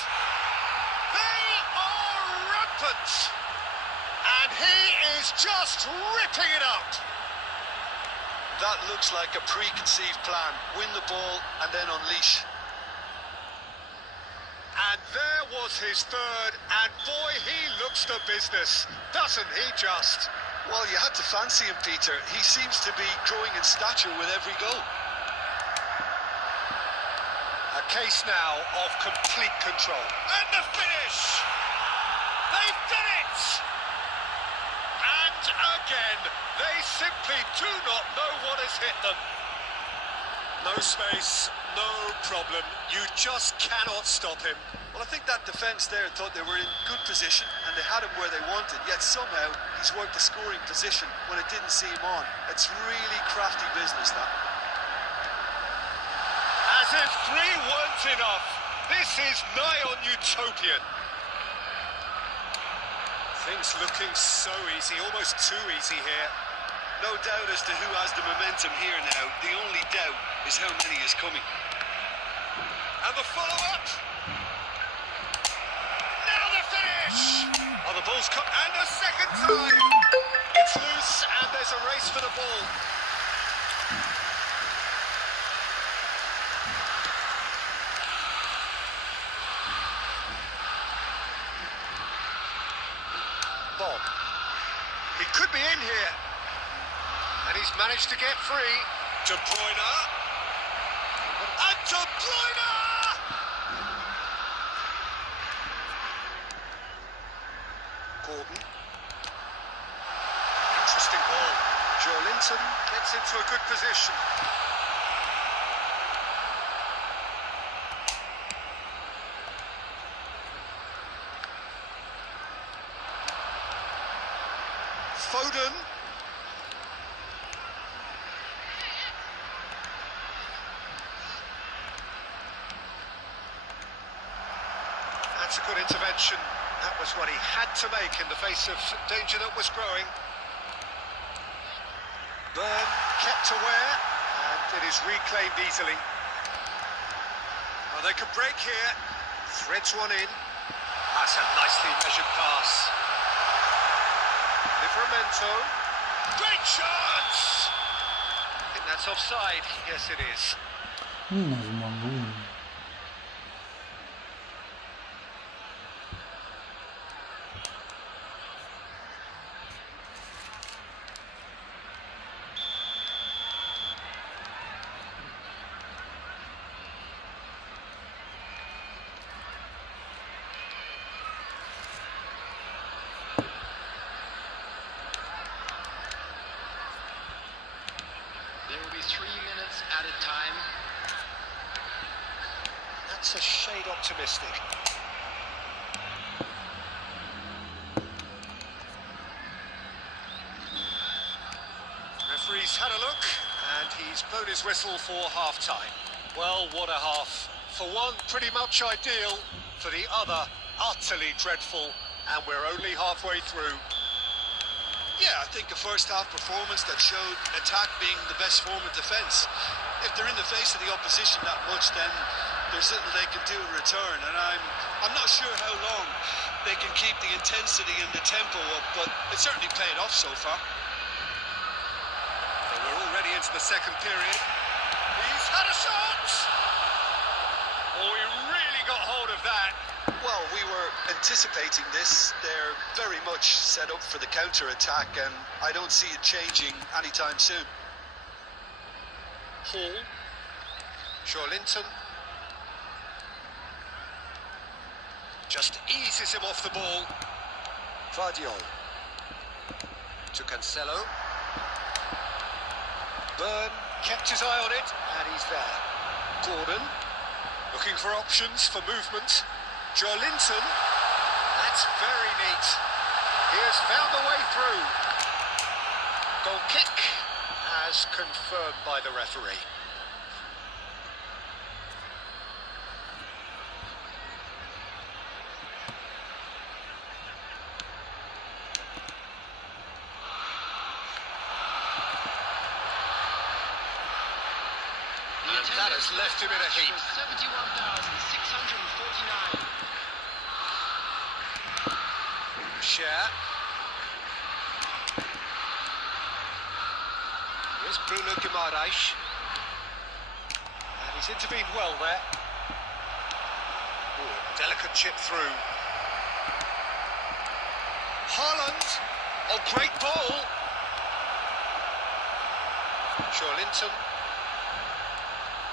They are rampant! And he is just ripping it up! That looks like a preconceived plan. Win the ball and then unleash. And there was his third, and boy, he looks the business, doesn't he just? Well, you had to fancy him, Peter. He seems to be growing in stature with every goal. A case now of complete control. And the finish! They've done it! And again, they simply do not know what has hit them. No space, no problem. You just cannot stop him. Well, I think that defence there thought they were in good position, and they had him where they wanted, yet somehow he's worked the scoring position when it didn't see him on. It's really crafty business, that. As if three weren't enough, this is nigh on utopian. Things looking so easy, almost too easy here. No doubt as to who has the momentum here now. The only doubt is how many is coming. And the follow-up. Now the finish! Oh, the ball's come, and a second time! It's loose, and there's a race for the ball. Bob. He could be in here. And he's managed to get free. De Bruyne. And De Bruyne! Gordon. Interesting ball. Joelinton gets into a good position. Foden. And That's a good intervention. That was what he had to make in the face of danger that was growing. Burn kept aware, and it is reclaimed easily. Oh, they could break here. Threads one in. That's a nicely measured pass. Livramento. Great chance! I think that's offside. Yes, it is. Mas mambu. There will be 3 minutes added time. That's a shade optimistic. Referee's had a look, and he's blown his whistle for half-time. Well, what a half. For one, pretty much ideal. For the other, utterly dreadful. And we're only halfway through. Yeah, I think a first-half performance that showed attack being the best form of defence. If they're in the face of the opposition that much, then there's little they can do in return, and I'm not sure how long they can keep the intensity and the tempo up, but it certainly paid off so far. Well, we're already into the second period. He's had a shot! Oh, he really got hold of that. Well, we were anticipating this. They're very much set up for the counter-attack, and I don't see it changing anytime soon. Hall. Joelinton. Just eases him off the ball. Vardiol. To Cancelo. Burn kept his eye on it, and he's there. Gordon. Looking for options for movement. Joelinton. That's very neat. He has found a way through. Goal kick, as confirmed by the referee. And that has left him in a heap. 71,649. Share. Here's Bruno Guimaraes. And he's intervened well there. Ooh, delicate chip through. Haaland. Oh, great ball. Joelinton.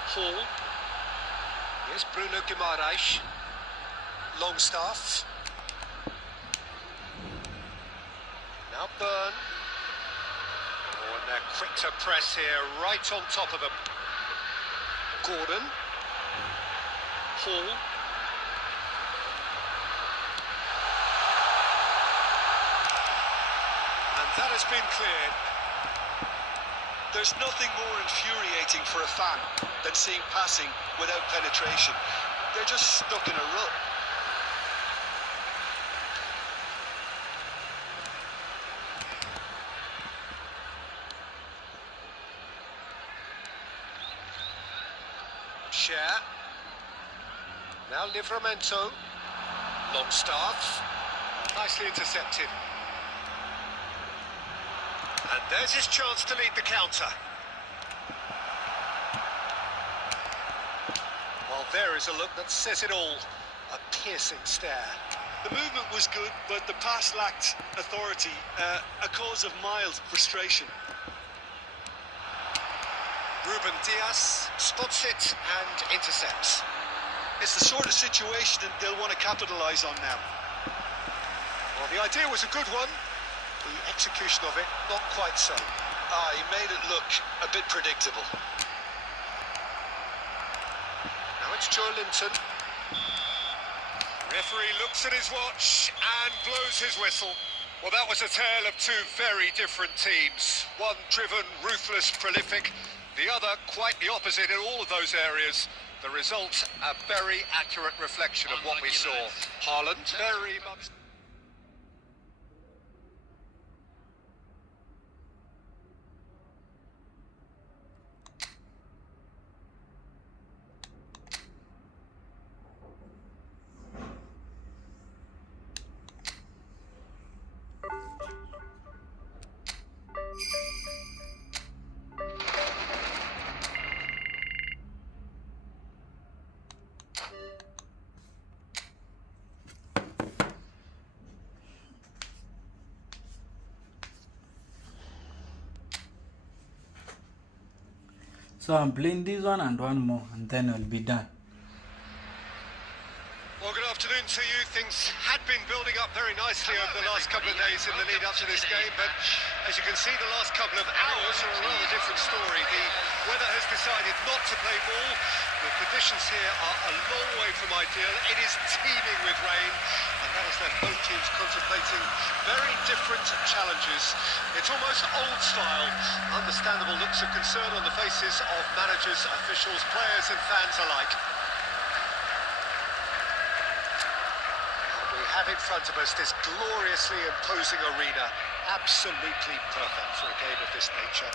Hall. Here's Bruno Guimaraes. Longstaff. Now Burn. Oh, and they're quick to press here, right on top of them. Gordon. Hall. And that has been cleared. There's nothing more infuriating for a fan than seeing passing without penetration. They're just stuck in a rut. Share. Now Livramento. Longstaff. Nicely intercepted. And there's his chance to lead the counter. Well, there is a look that says it all. A piercing stare. The movement was good, but the pass lacked authority, a cause of mild frustration. Ruben Dias spots it and intercepts. It's the sort of situation that they'll want to capitalise on now. Well, the idea was a good one. The execution of it, not quite so. He made it look a bit predictable. Now it's Joelinton. Referee looks at his watch and blows his whistle. Well, that was a tale of two very different teams. One driven, ruthless, prolific. The other quite the opposite in all of those areas. The The result, a very accurate reflection of what we saw. Haaland, very much... So I'm playing this one and one more, and then I'll be done. Well, good afternoon to you. Things had been building up very nicely over the last couple of days in the lead up to this game, but as you can see, the last couple of hours are a rather different story. The weather has decided not to play ball. The conditions here are a long way from ideal. It is teeming with rain, and that has left both teams contemplating very different challenges. It's almost old style. Understandable looks of concern on the faces of managers, officials, players and fans alike. Have in front of us this gloriously imposing arena, absolutely perfect for a game of this nature.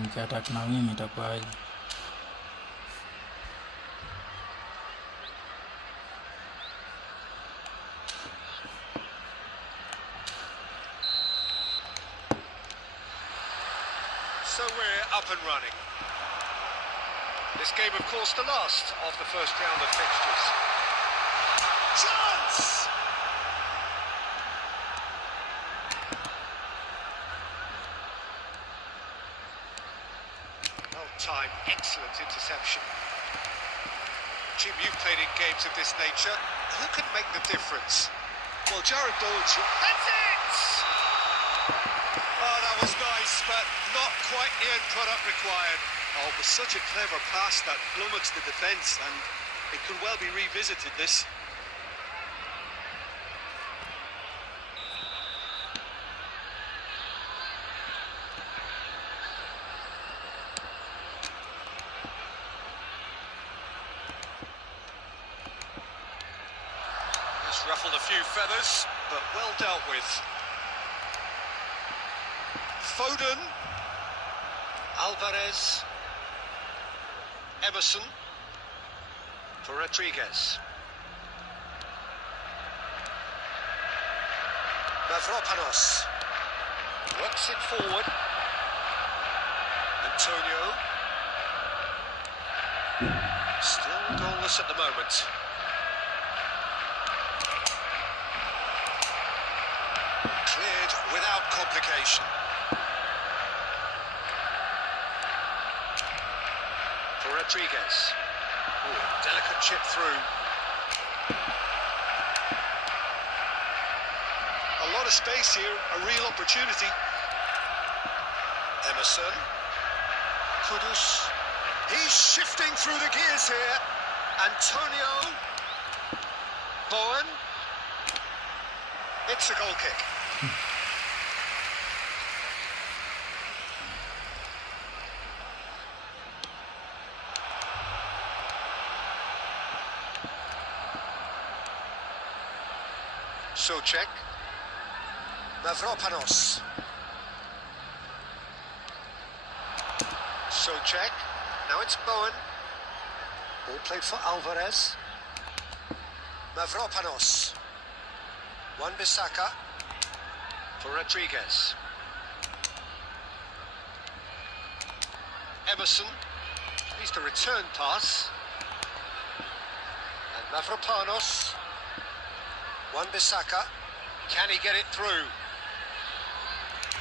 Nikiattack na mimi itakuwaje? So we're up and running. This game, of course, the last of the first round of fixtures. Chance! Time, excellent interception. Jim, you've played in games of this nature. Who can make the difference? Well, Jared Bowen's... That's it! Oh, that was nice, but not quite the end product required. Oh, it was such a clever pass that flummoxed the defence, and it could well be revisited, this. Ruffled a few feathers, but well dealt with. Foden, Alvarez, Emerson, for Rodriguez. Mavropanos works it forward. Antonio, still goalless at the moment. Cleared without complication. For Rodriguez. Ooh, delicate chip through. A lot of space here, a real opportunity. Emerson. Kudus. He's shifting through the gears here. Antonio. Bowen. It's a goal kick. Souček. Mavropanos. Souček. Now it's Bowen. Ball played for Alvarez. Mavropanos. Wan-Bissaka for Rodriguez. Emerson. Needs the return pass. And Mavropanos. Wan-Bissaka. Can he get it through?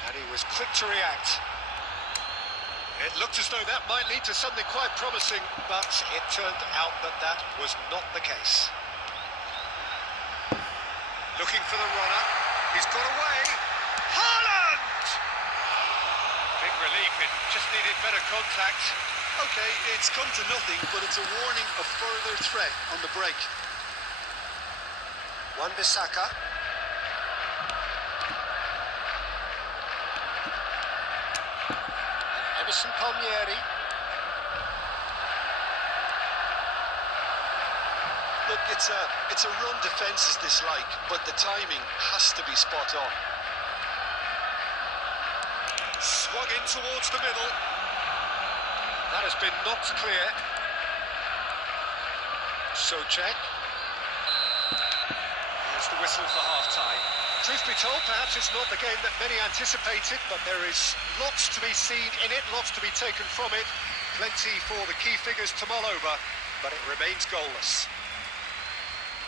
And he was quick to react. It looked as though that might lead to something quite promising, but it turned out that that was not the case. Looking for the runner. He's got away. Haaland! Big relief, it just needed better contact. Okay, it's come to nothing, but it's a warning of further threat on the break. Wan-Bissaka. And Emerson Palmieri. Look, it's a run defence is dislike, but the timing has to be spot on. Swung in towards the middle. That has been knocked clear. Souček. Here's the whistle for half-time. Truth be told, perhaps it's not the game that many anticipated, but there is lots to be seen in it, lots to be taken from it. Plenty for the key figures to mull over, but it remains goalless.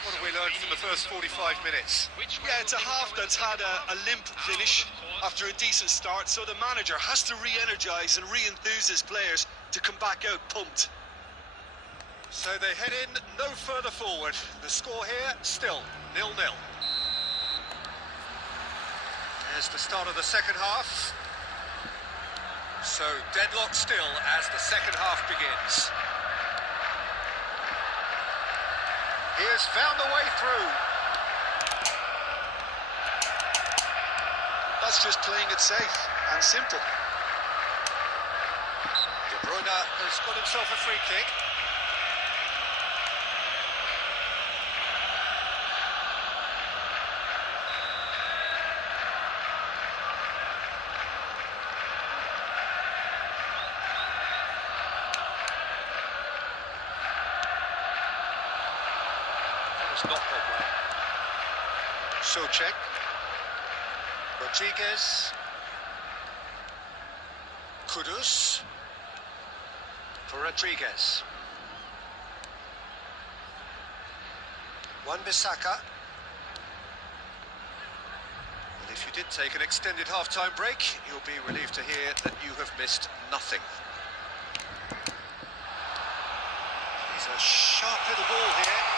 What have we learned from the first 45 minutes? Yeah, it's a half that's had a limp finish after a decent start, so the manager has to re-energise and re-enthuse his players to come back out pumped. So they head in no further forward. The score here, still 0-0. There's the start of the second half. So deadlock still as the second half begins. He has found the way through. That's just playing it safe and simple. De Bruyne has got himself a free kick. Not gone well. Souček. Rodriguez. Kudus. For Rodriguez. Wan-Bissaka. Well, if you did take an extended half-time break, you'll be relieved to hear that you have missed nothing. He's a sharp little ball here.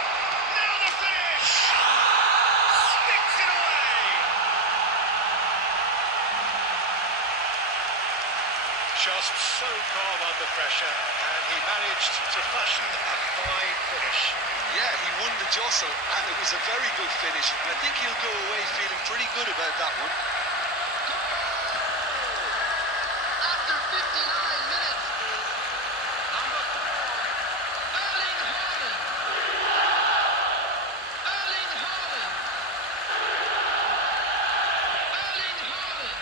Just so calm under pressure, and he managed to fashion a fine finish. Yeah, he won the jostle, and it was a very good finish. I think he'll go away feeling pretty good about that one. After 59 minutes, number 4, Erling Haaland. Erling Haaland. Erling Haaland.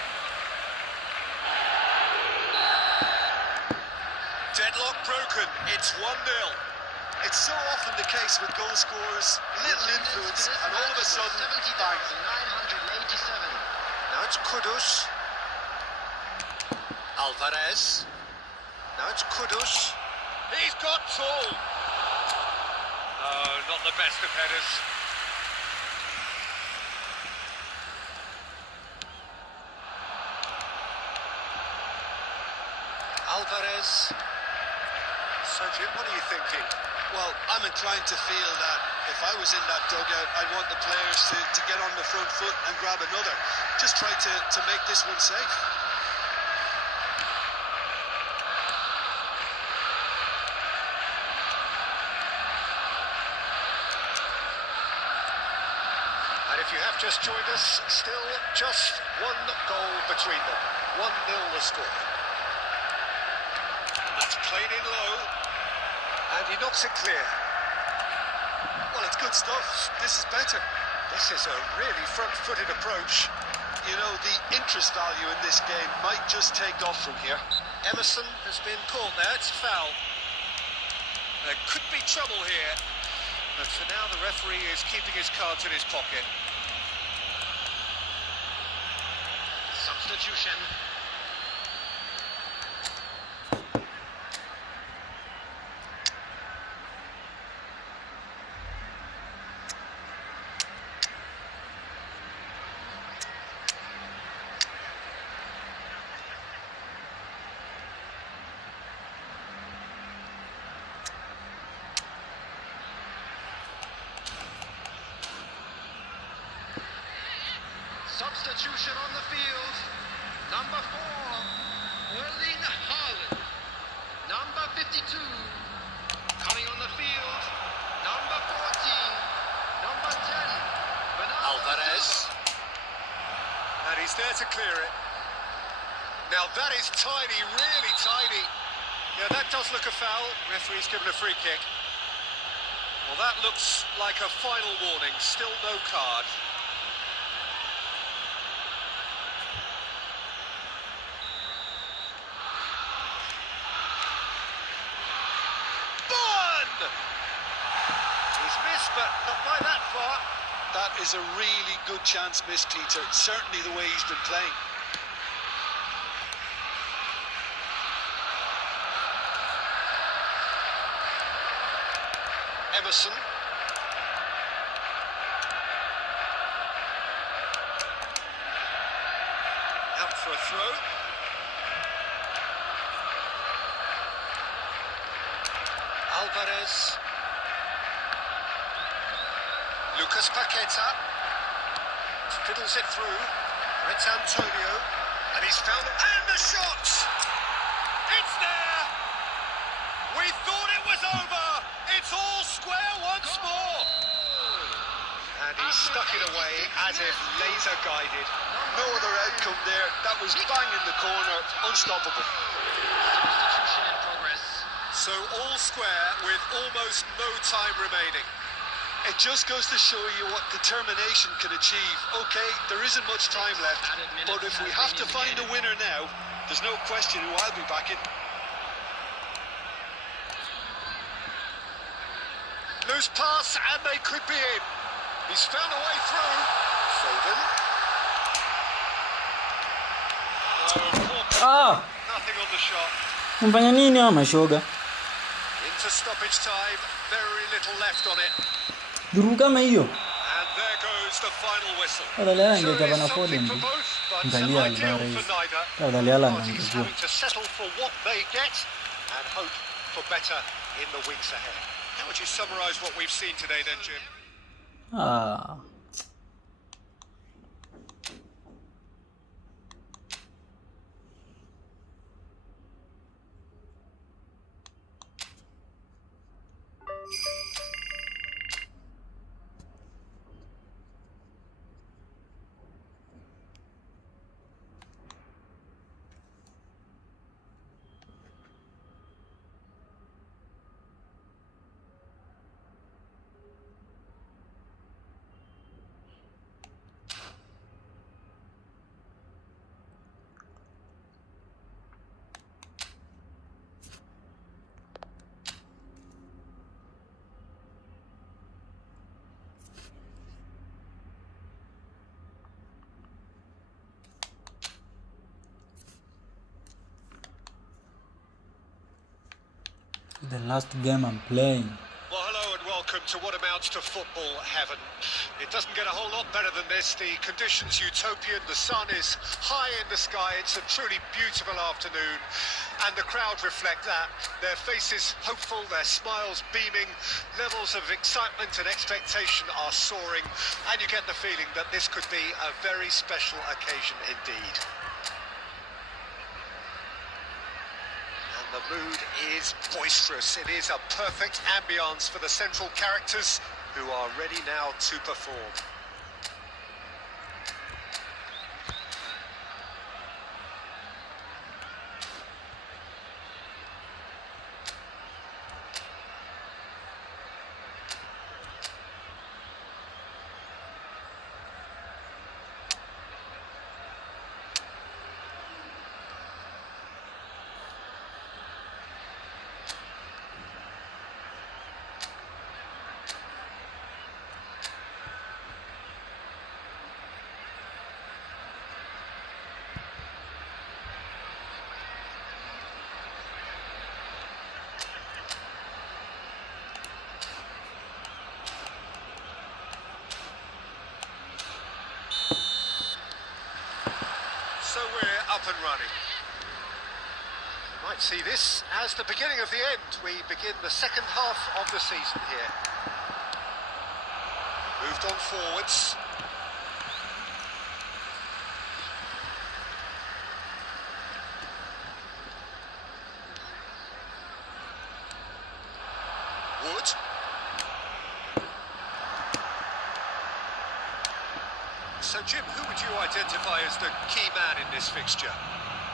Deadlock broken, it's 1-0. It's so often the case with goal scorers, little influence, and all of a sudden, bang. 70,987. Now it's Kudus. Alvarez. Now it's Kudus. He's got tall. Oh, not the best of headers. Alvarez. So Jim, what are you thinking? Well, I'm inclined to feel that if I was in that dugout, I'd want the players to get on the front foot and grab another. Just try to make this one safe. And if you have just joined us, still just one goal between them. 1-0 the score. That's played in low. And he knocks it clear. Well, it's good stuff. This is better. This is a really front-footed approach. You know, the interest value in this game might just take off from here. Emerson has been called there. It's a foul. There could be trouble here. But for now, the referee is keeping his cards in his pocket. Substitution. Substitution on the field. Number 4, Erling Haaland. Number 52, coming on the field. Number 14, number 10, Bernardo Alvarez. Silva. And he's there to clear it. Now that is tiny, really tiny. Yeah, that does look a foul. Referee's given a free kick. Well, that looks like a final warning. Still no card. He's missed, but not by that far. That is a really good chance missed, Peter. Certainly the way he's been playing. Emerson. Out for a throw. Alvarez. Lucas Paqueta fiddles it through. It's Antonio, and he's found it. And the shot! It's there! We thought it was over! It's all square once more! And he stuck it away as if laser guided. No other outcome there. That was bang in the corner, unstoppable. Substitution in progress. So all square with almost no time remaining. It just goes to show you what determination can achieve. Okay, there isn't much time left, but if we have to find a winner now, there's no question who I'll be backing. Loose pass, and they could be in. He's found a way through. Foden. Ah! Nothing on the shot. Mfanya nini hawa mashoga? Into stoppage time. Very little left on it. Duru kama hiyo. And there goes the final whistle. Tafadhali So angekava na it's something Foden. for both, but Angalia ideal Alvarez. for neither. Tafadhali ala Parties angejua. having to settle for what they get and hope for better in the weeks ahead. How would you summarise what we've seen today then, Jim? Ah. The last game I'm playing. Well, hello and welcome to what amounts to football heaven. It doesn't get a whole lot better than this. The conditions utopian, the sun is high in the sky, it's a truly beautiful afternoon, and the crowd reflect that. Their faces hopeful, their smiles beaming, levels of excitement and expectation are soaring, and you get the feeling that this could be a very special occasion indeed. The mood is boisterous. It is a perfect ambience for the central characters who are ready now to perform. So we're up and running. Might see this as the beginning of the end. We begin the second half of the season here. Moved on forwards. So, Jim, who would you identify as the key man in this fixture?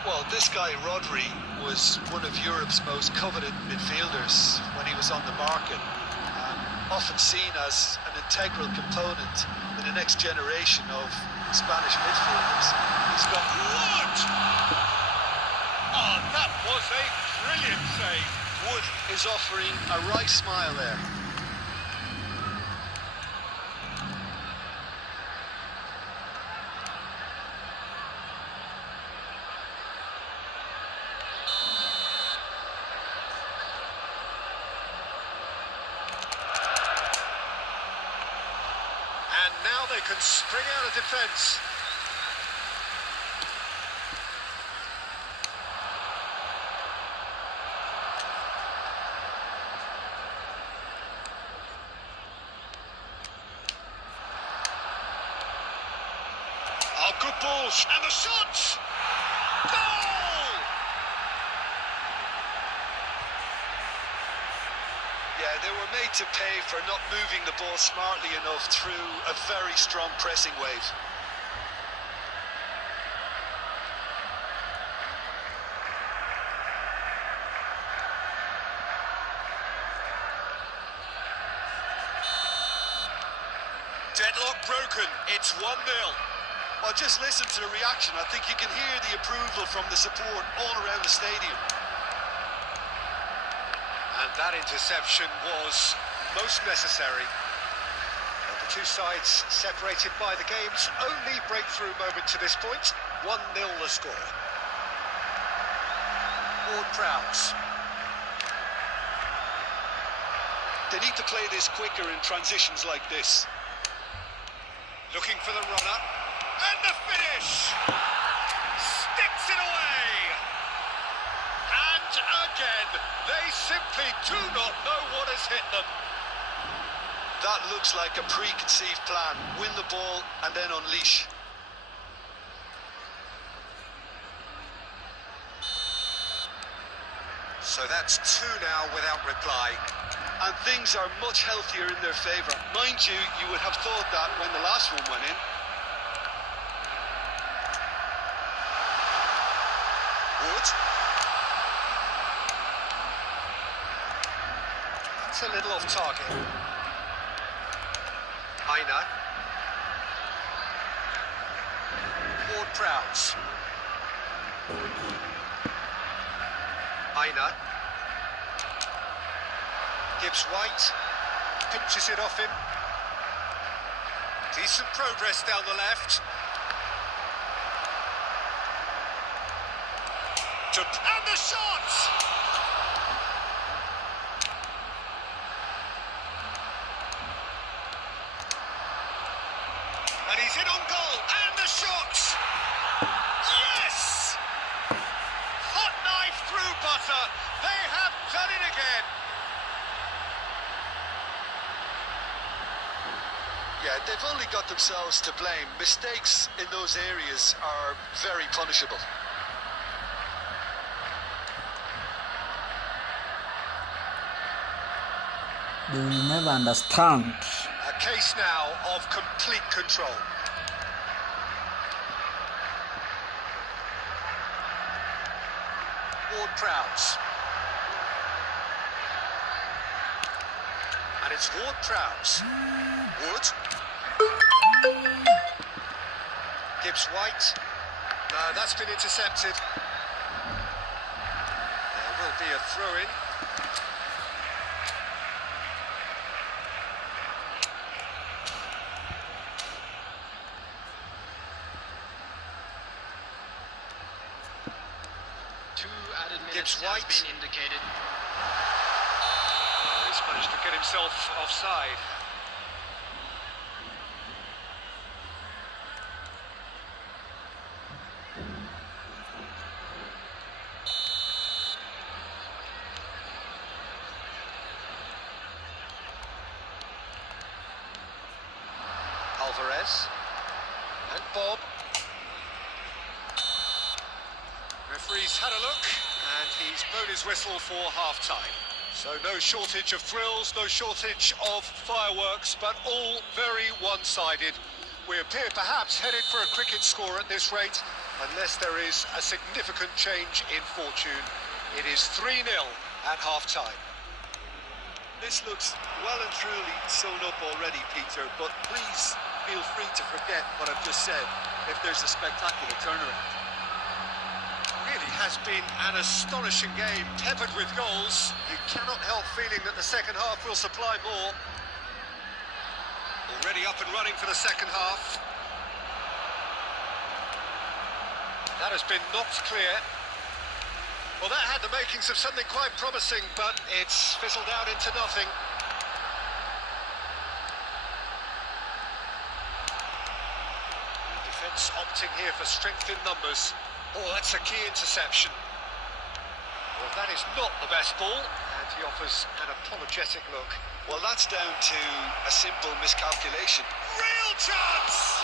Well, this guy, Rodri, was one of Europe's most coveted midfielders when he was on the market. Often seen as an integral component in the next generation of Spanish midfielders. He's got... What? Oh, that was a brilliant save. Wood is offering a right smile there. And now they can spring out of defence. Oh, good balls. And the shot! Goal! Yeah, they were made to pay for not moving the ball smartly enough through a very strong pressing wave. Deadlock broken. It's 1-0. Well, just listen to the reaction. I think you can hear the approval from the support all around the stadium. And that interception was most necessary. And the two sides separated by the game's only breakthrough moment to this point. 1-0 the score. Ward-Prowse. They need to play this quicker in transitions like this. Looking for the runner. And the finish! Sticks it away! And again, they simply do not know what has hit them. That looks like a preconceived plan. Win the ball and then unleash. So that's 2 now without reply. And things are much healthier in their favour. Mind you, you would have thought that when the last one went in. Wood. That's a little off target. Aina. Ward-Prowse. Aina. Gibbs-White. Pinches it off him. Decent progress down the left. And the shot! And he's in on goal, and the shot! Yes! Hot knife through butter. They have done it again. Yeah, they've only got themselves to blame. Mistakes in those areas are very punishable. They will never understand. A case now of complete control. Ward-Prowse. And it's Ward-Prowse. Wood. Gibbs-White. No, that's been intercepted. There will be a throw-in. Gibbs-White has been indicated. He's managed to get himself offside. Alvarez and Bob. Referee's had a look, and he's blown his whistle for half-time. So no shortage of thrills, no shortage of fireworks, but all very one-sided. We appear perhaps headed for a cricket score at this rate, unless there is a significant change in fortune. It is 3-0 at half-time. This looks well and truly sewn up already, Peter, but please feel free to forget what I've just said if there's a spectacular turnaround. Really has been an astonishing game, peppered with goals. You cannot help feeling that the second half will supply more. Already up and running for the second half. That has been knocked clear. Well, that had the makings of something quite promising, but it's fizzled out into nothing. Defence opting here for strength in numbers. Oh, that's a key interception. Well, that is not the best ball, and he offers an apologetic look. Well, that's down to a simple miscalculation. Real chance!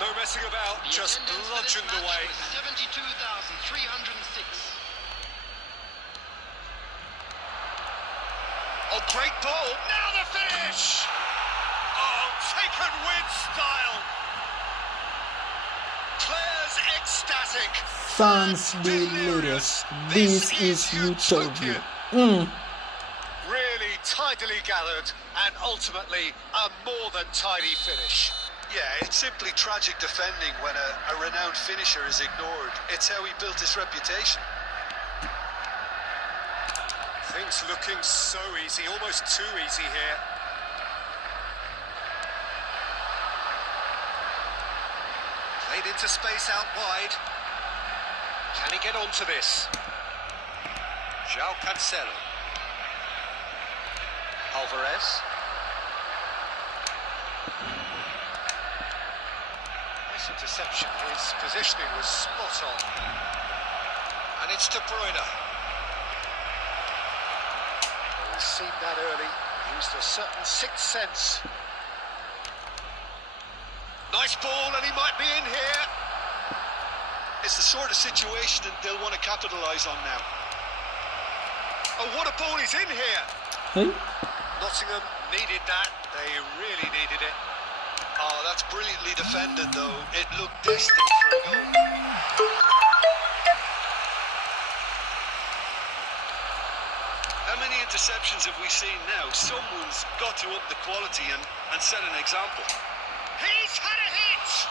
No messing about, The just attendance for this bludgeoned match away. was 72,306. Oh, great ball! Now the finish! Oh, taken with style! Players ecstatic. Fans delirious. This is utopia. Really tidily gathered and ultimately a more than tidy finish. Yeah, it's simply tragic defending when a renowned finisher is ignored. It's how he built his reputation. Things looking so easy, almost too easy here. Played into space out wide. Can he get onto this? João Cancelo. Alvarez. This interception, his positioning was spot on. And it's De Bruyne. He's seen that early, used a certain sixth sense. Nice ball, and he might be in here. It's the sort of situation that they'll want to capitalise on now. Oh, what a ball, he's in here. Hey? Nottingham needed that, they really needed it. Oh, that's brilliantly defended, though. It looked destined for a goal. How many interceptions have we seen now? Someone's got to up the quality and set an example. He's had a hit!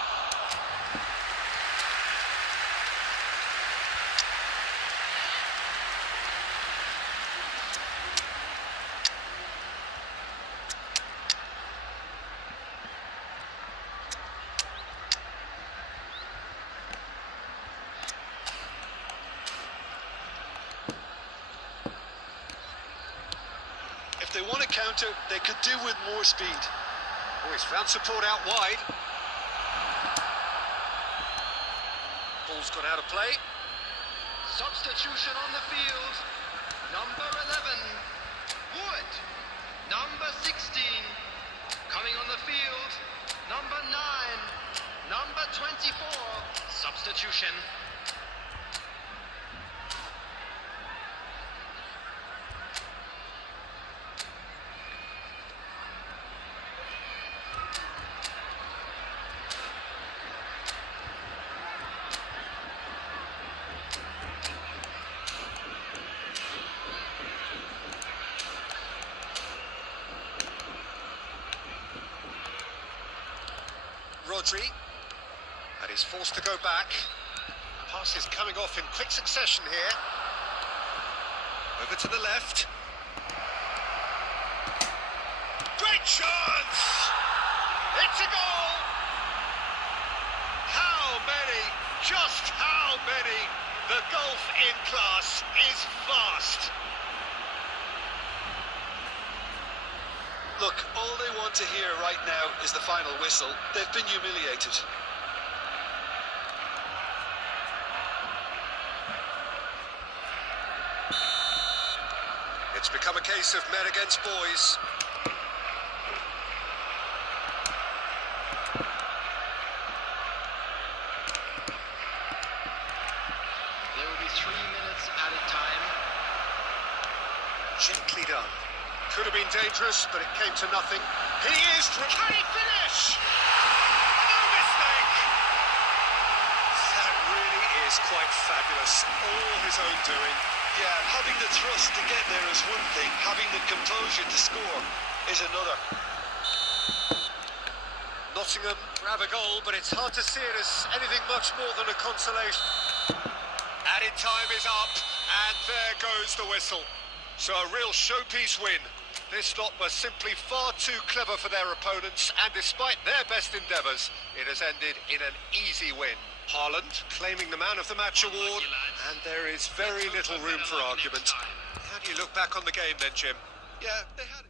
If they want to counter, they could do with more speed. Oh, he's found support out wide. Ball's gone out of play. Substitution on the field. Number 11, Wood. Number 16, coming on the field. Number 9, number 24, substitution. Rodri, and he's forced to go back. Pass is coming off in quick succession here. Over to the left. Great chance! It's a goal! How many? Just how many? The gulf in class is vast. Look, all they want to hear right now is the final whistle. They've been humiliated. It's become a case of men against boys. There will be 3 minutes added time. Gently done. Could have been dangerous, but it came to nothing. He is... Can he finish? is quite fabulous. All his own doing. Yeah, having the thrust to get there is one thing, having the composure to score is another. Nottingham grab a goal, but it's hard to see it as anything much more than a consolation. Added time is up, and there goes the whistle. So a real showpiece win. This lot were simply far too clever for their opponents, and despite their best endeavours, it has ended in an easy win. Haaland claiming the Man of the Match award, and there is very little room for argument. How do you look back on the game then, Jim? Yeah, they had it.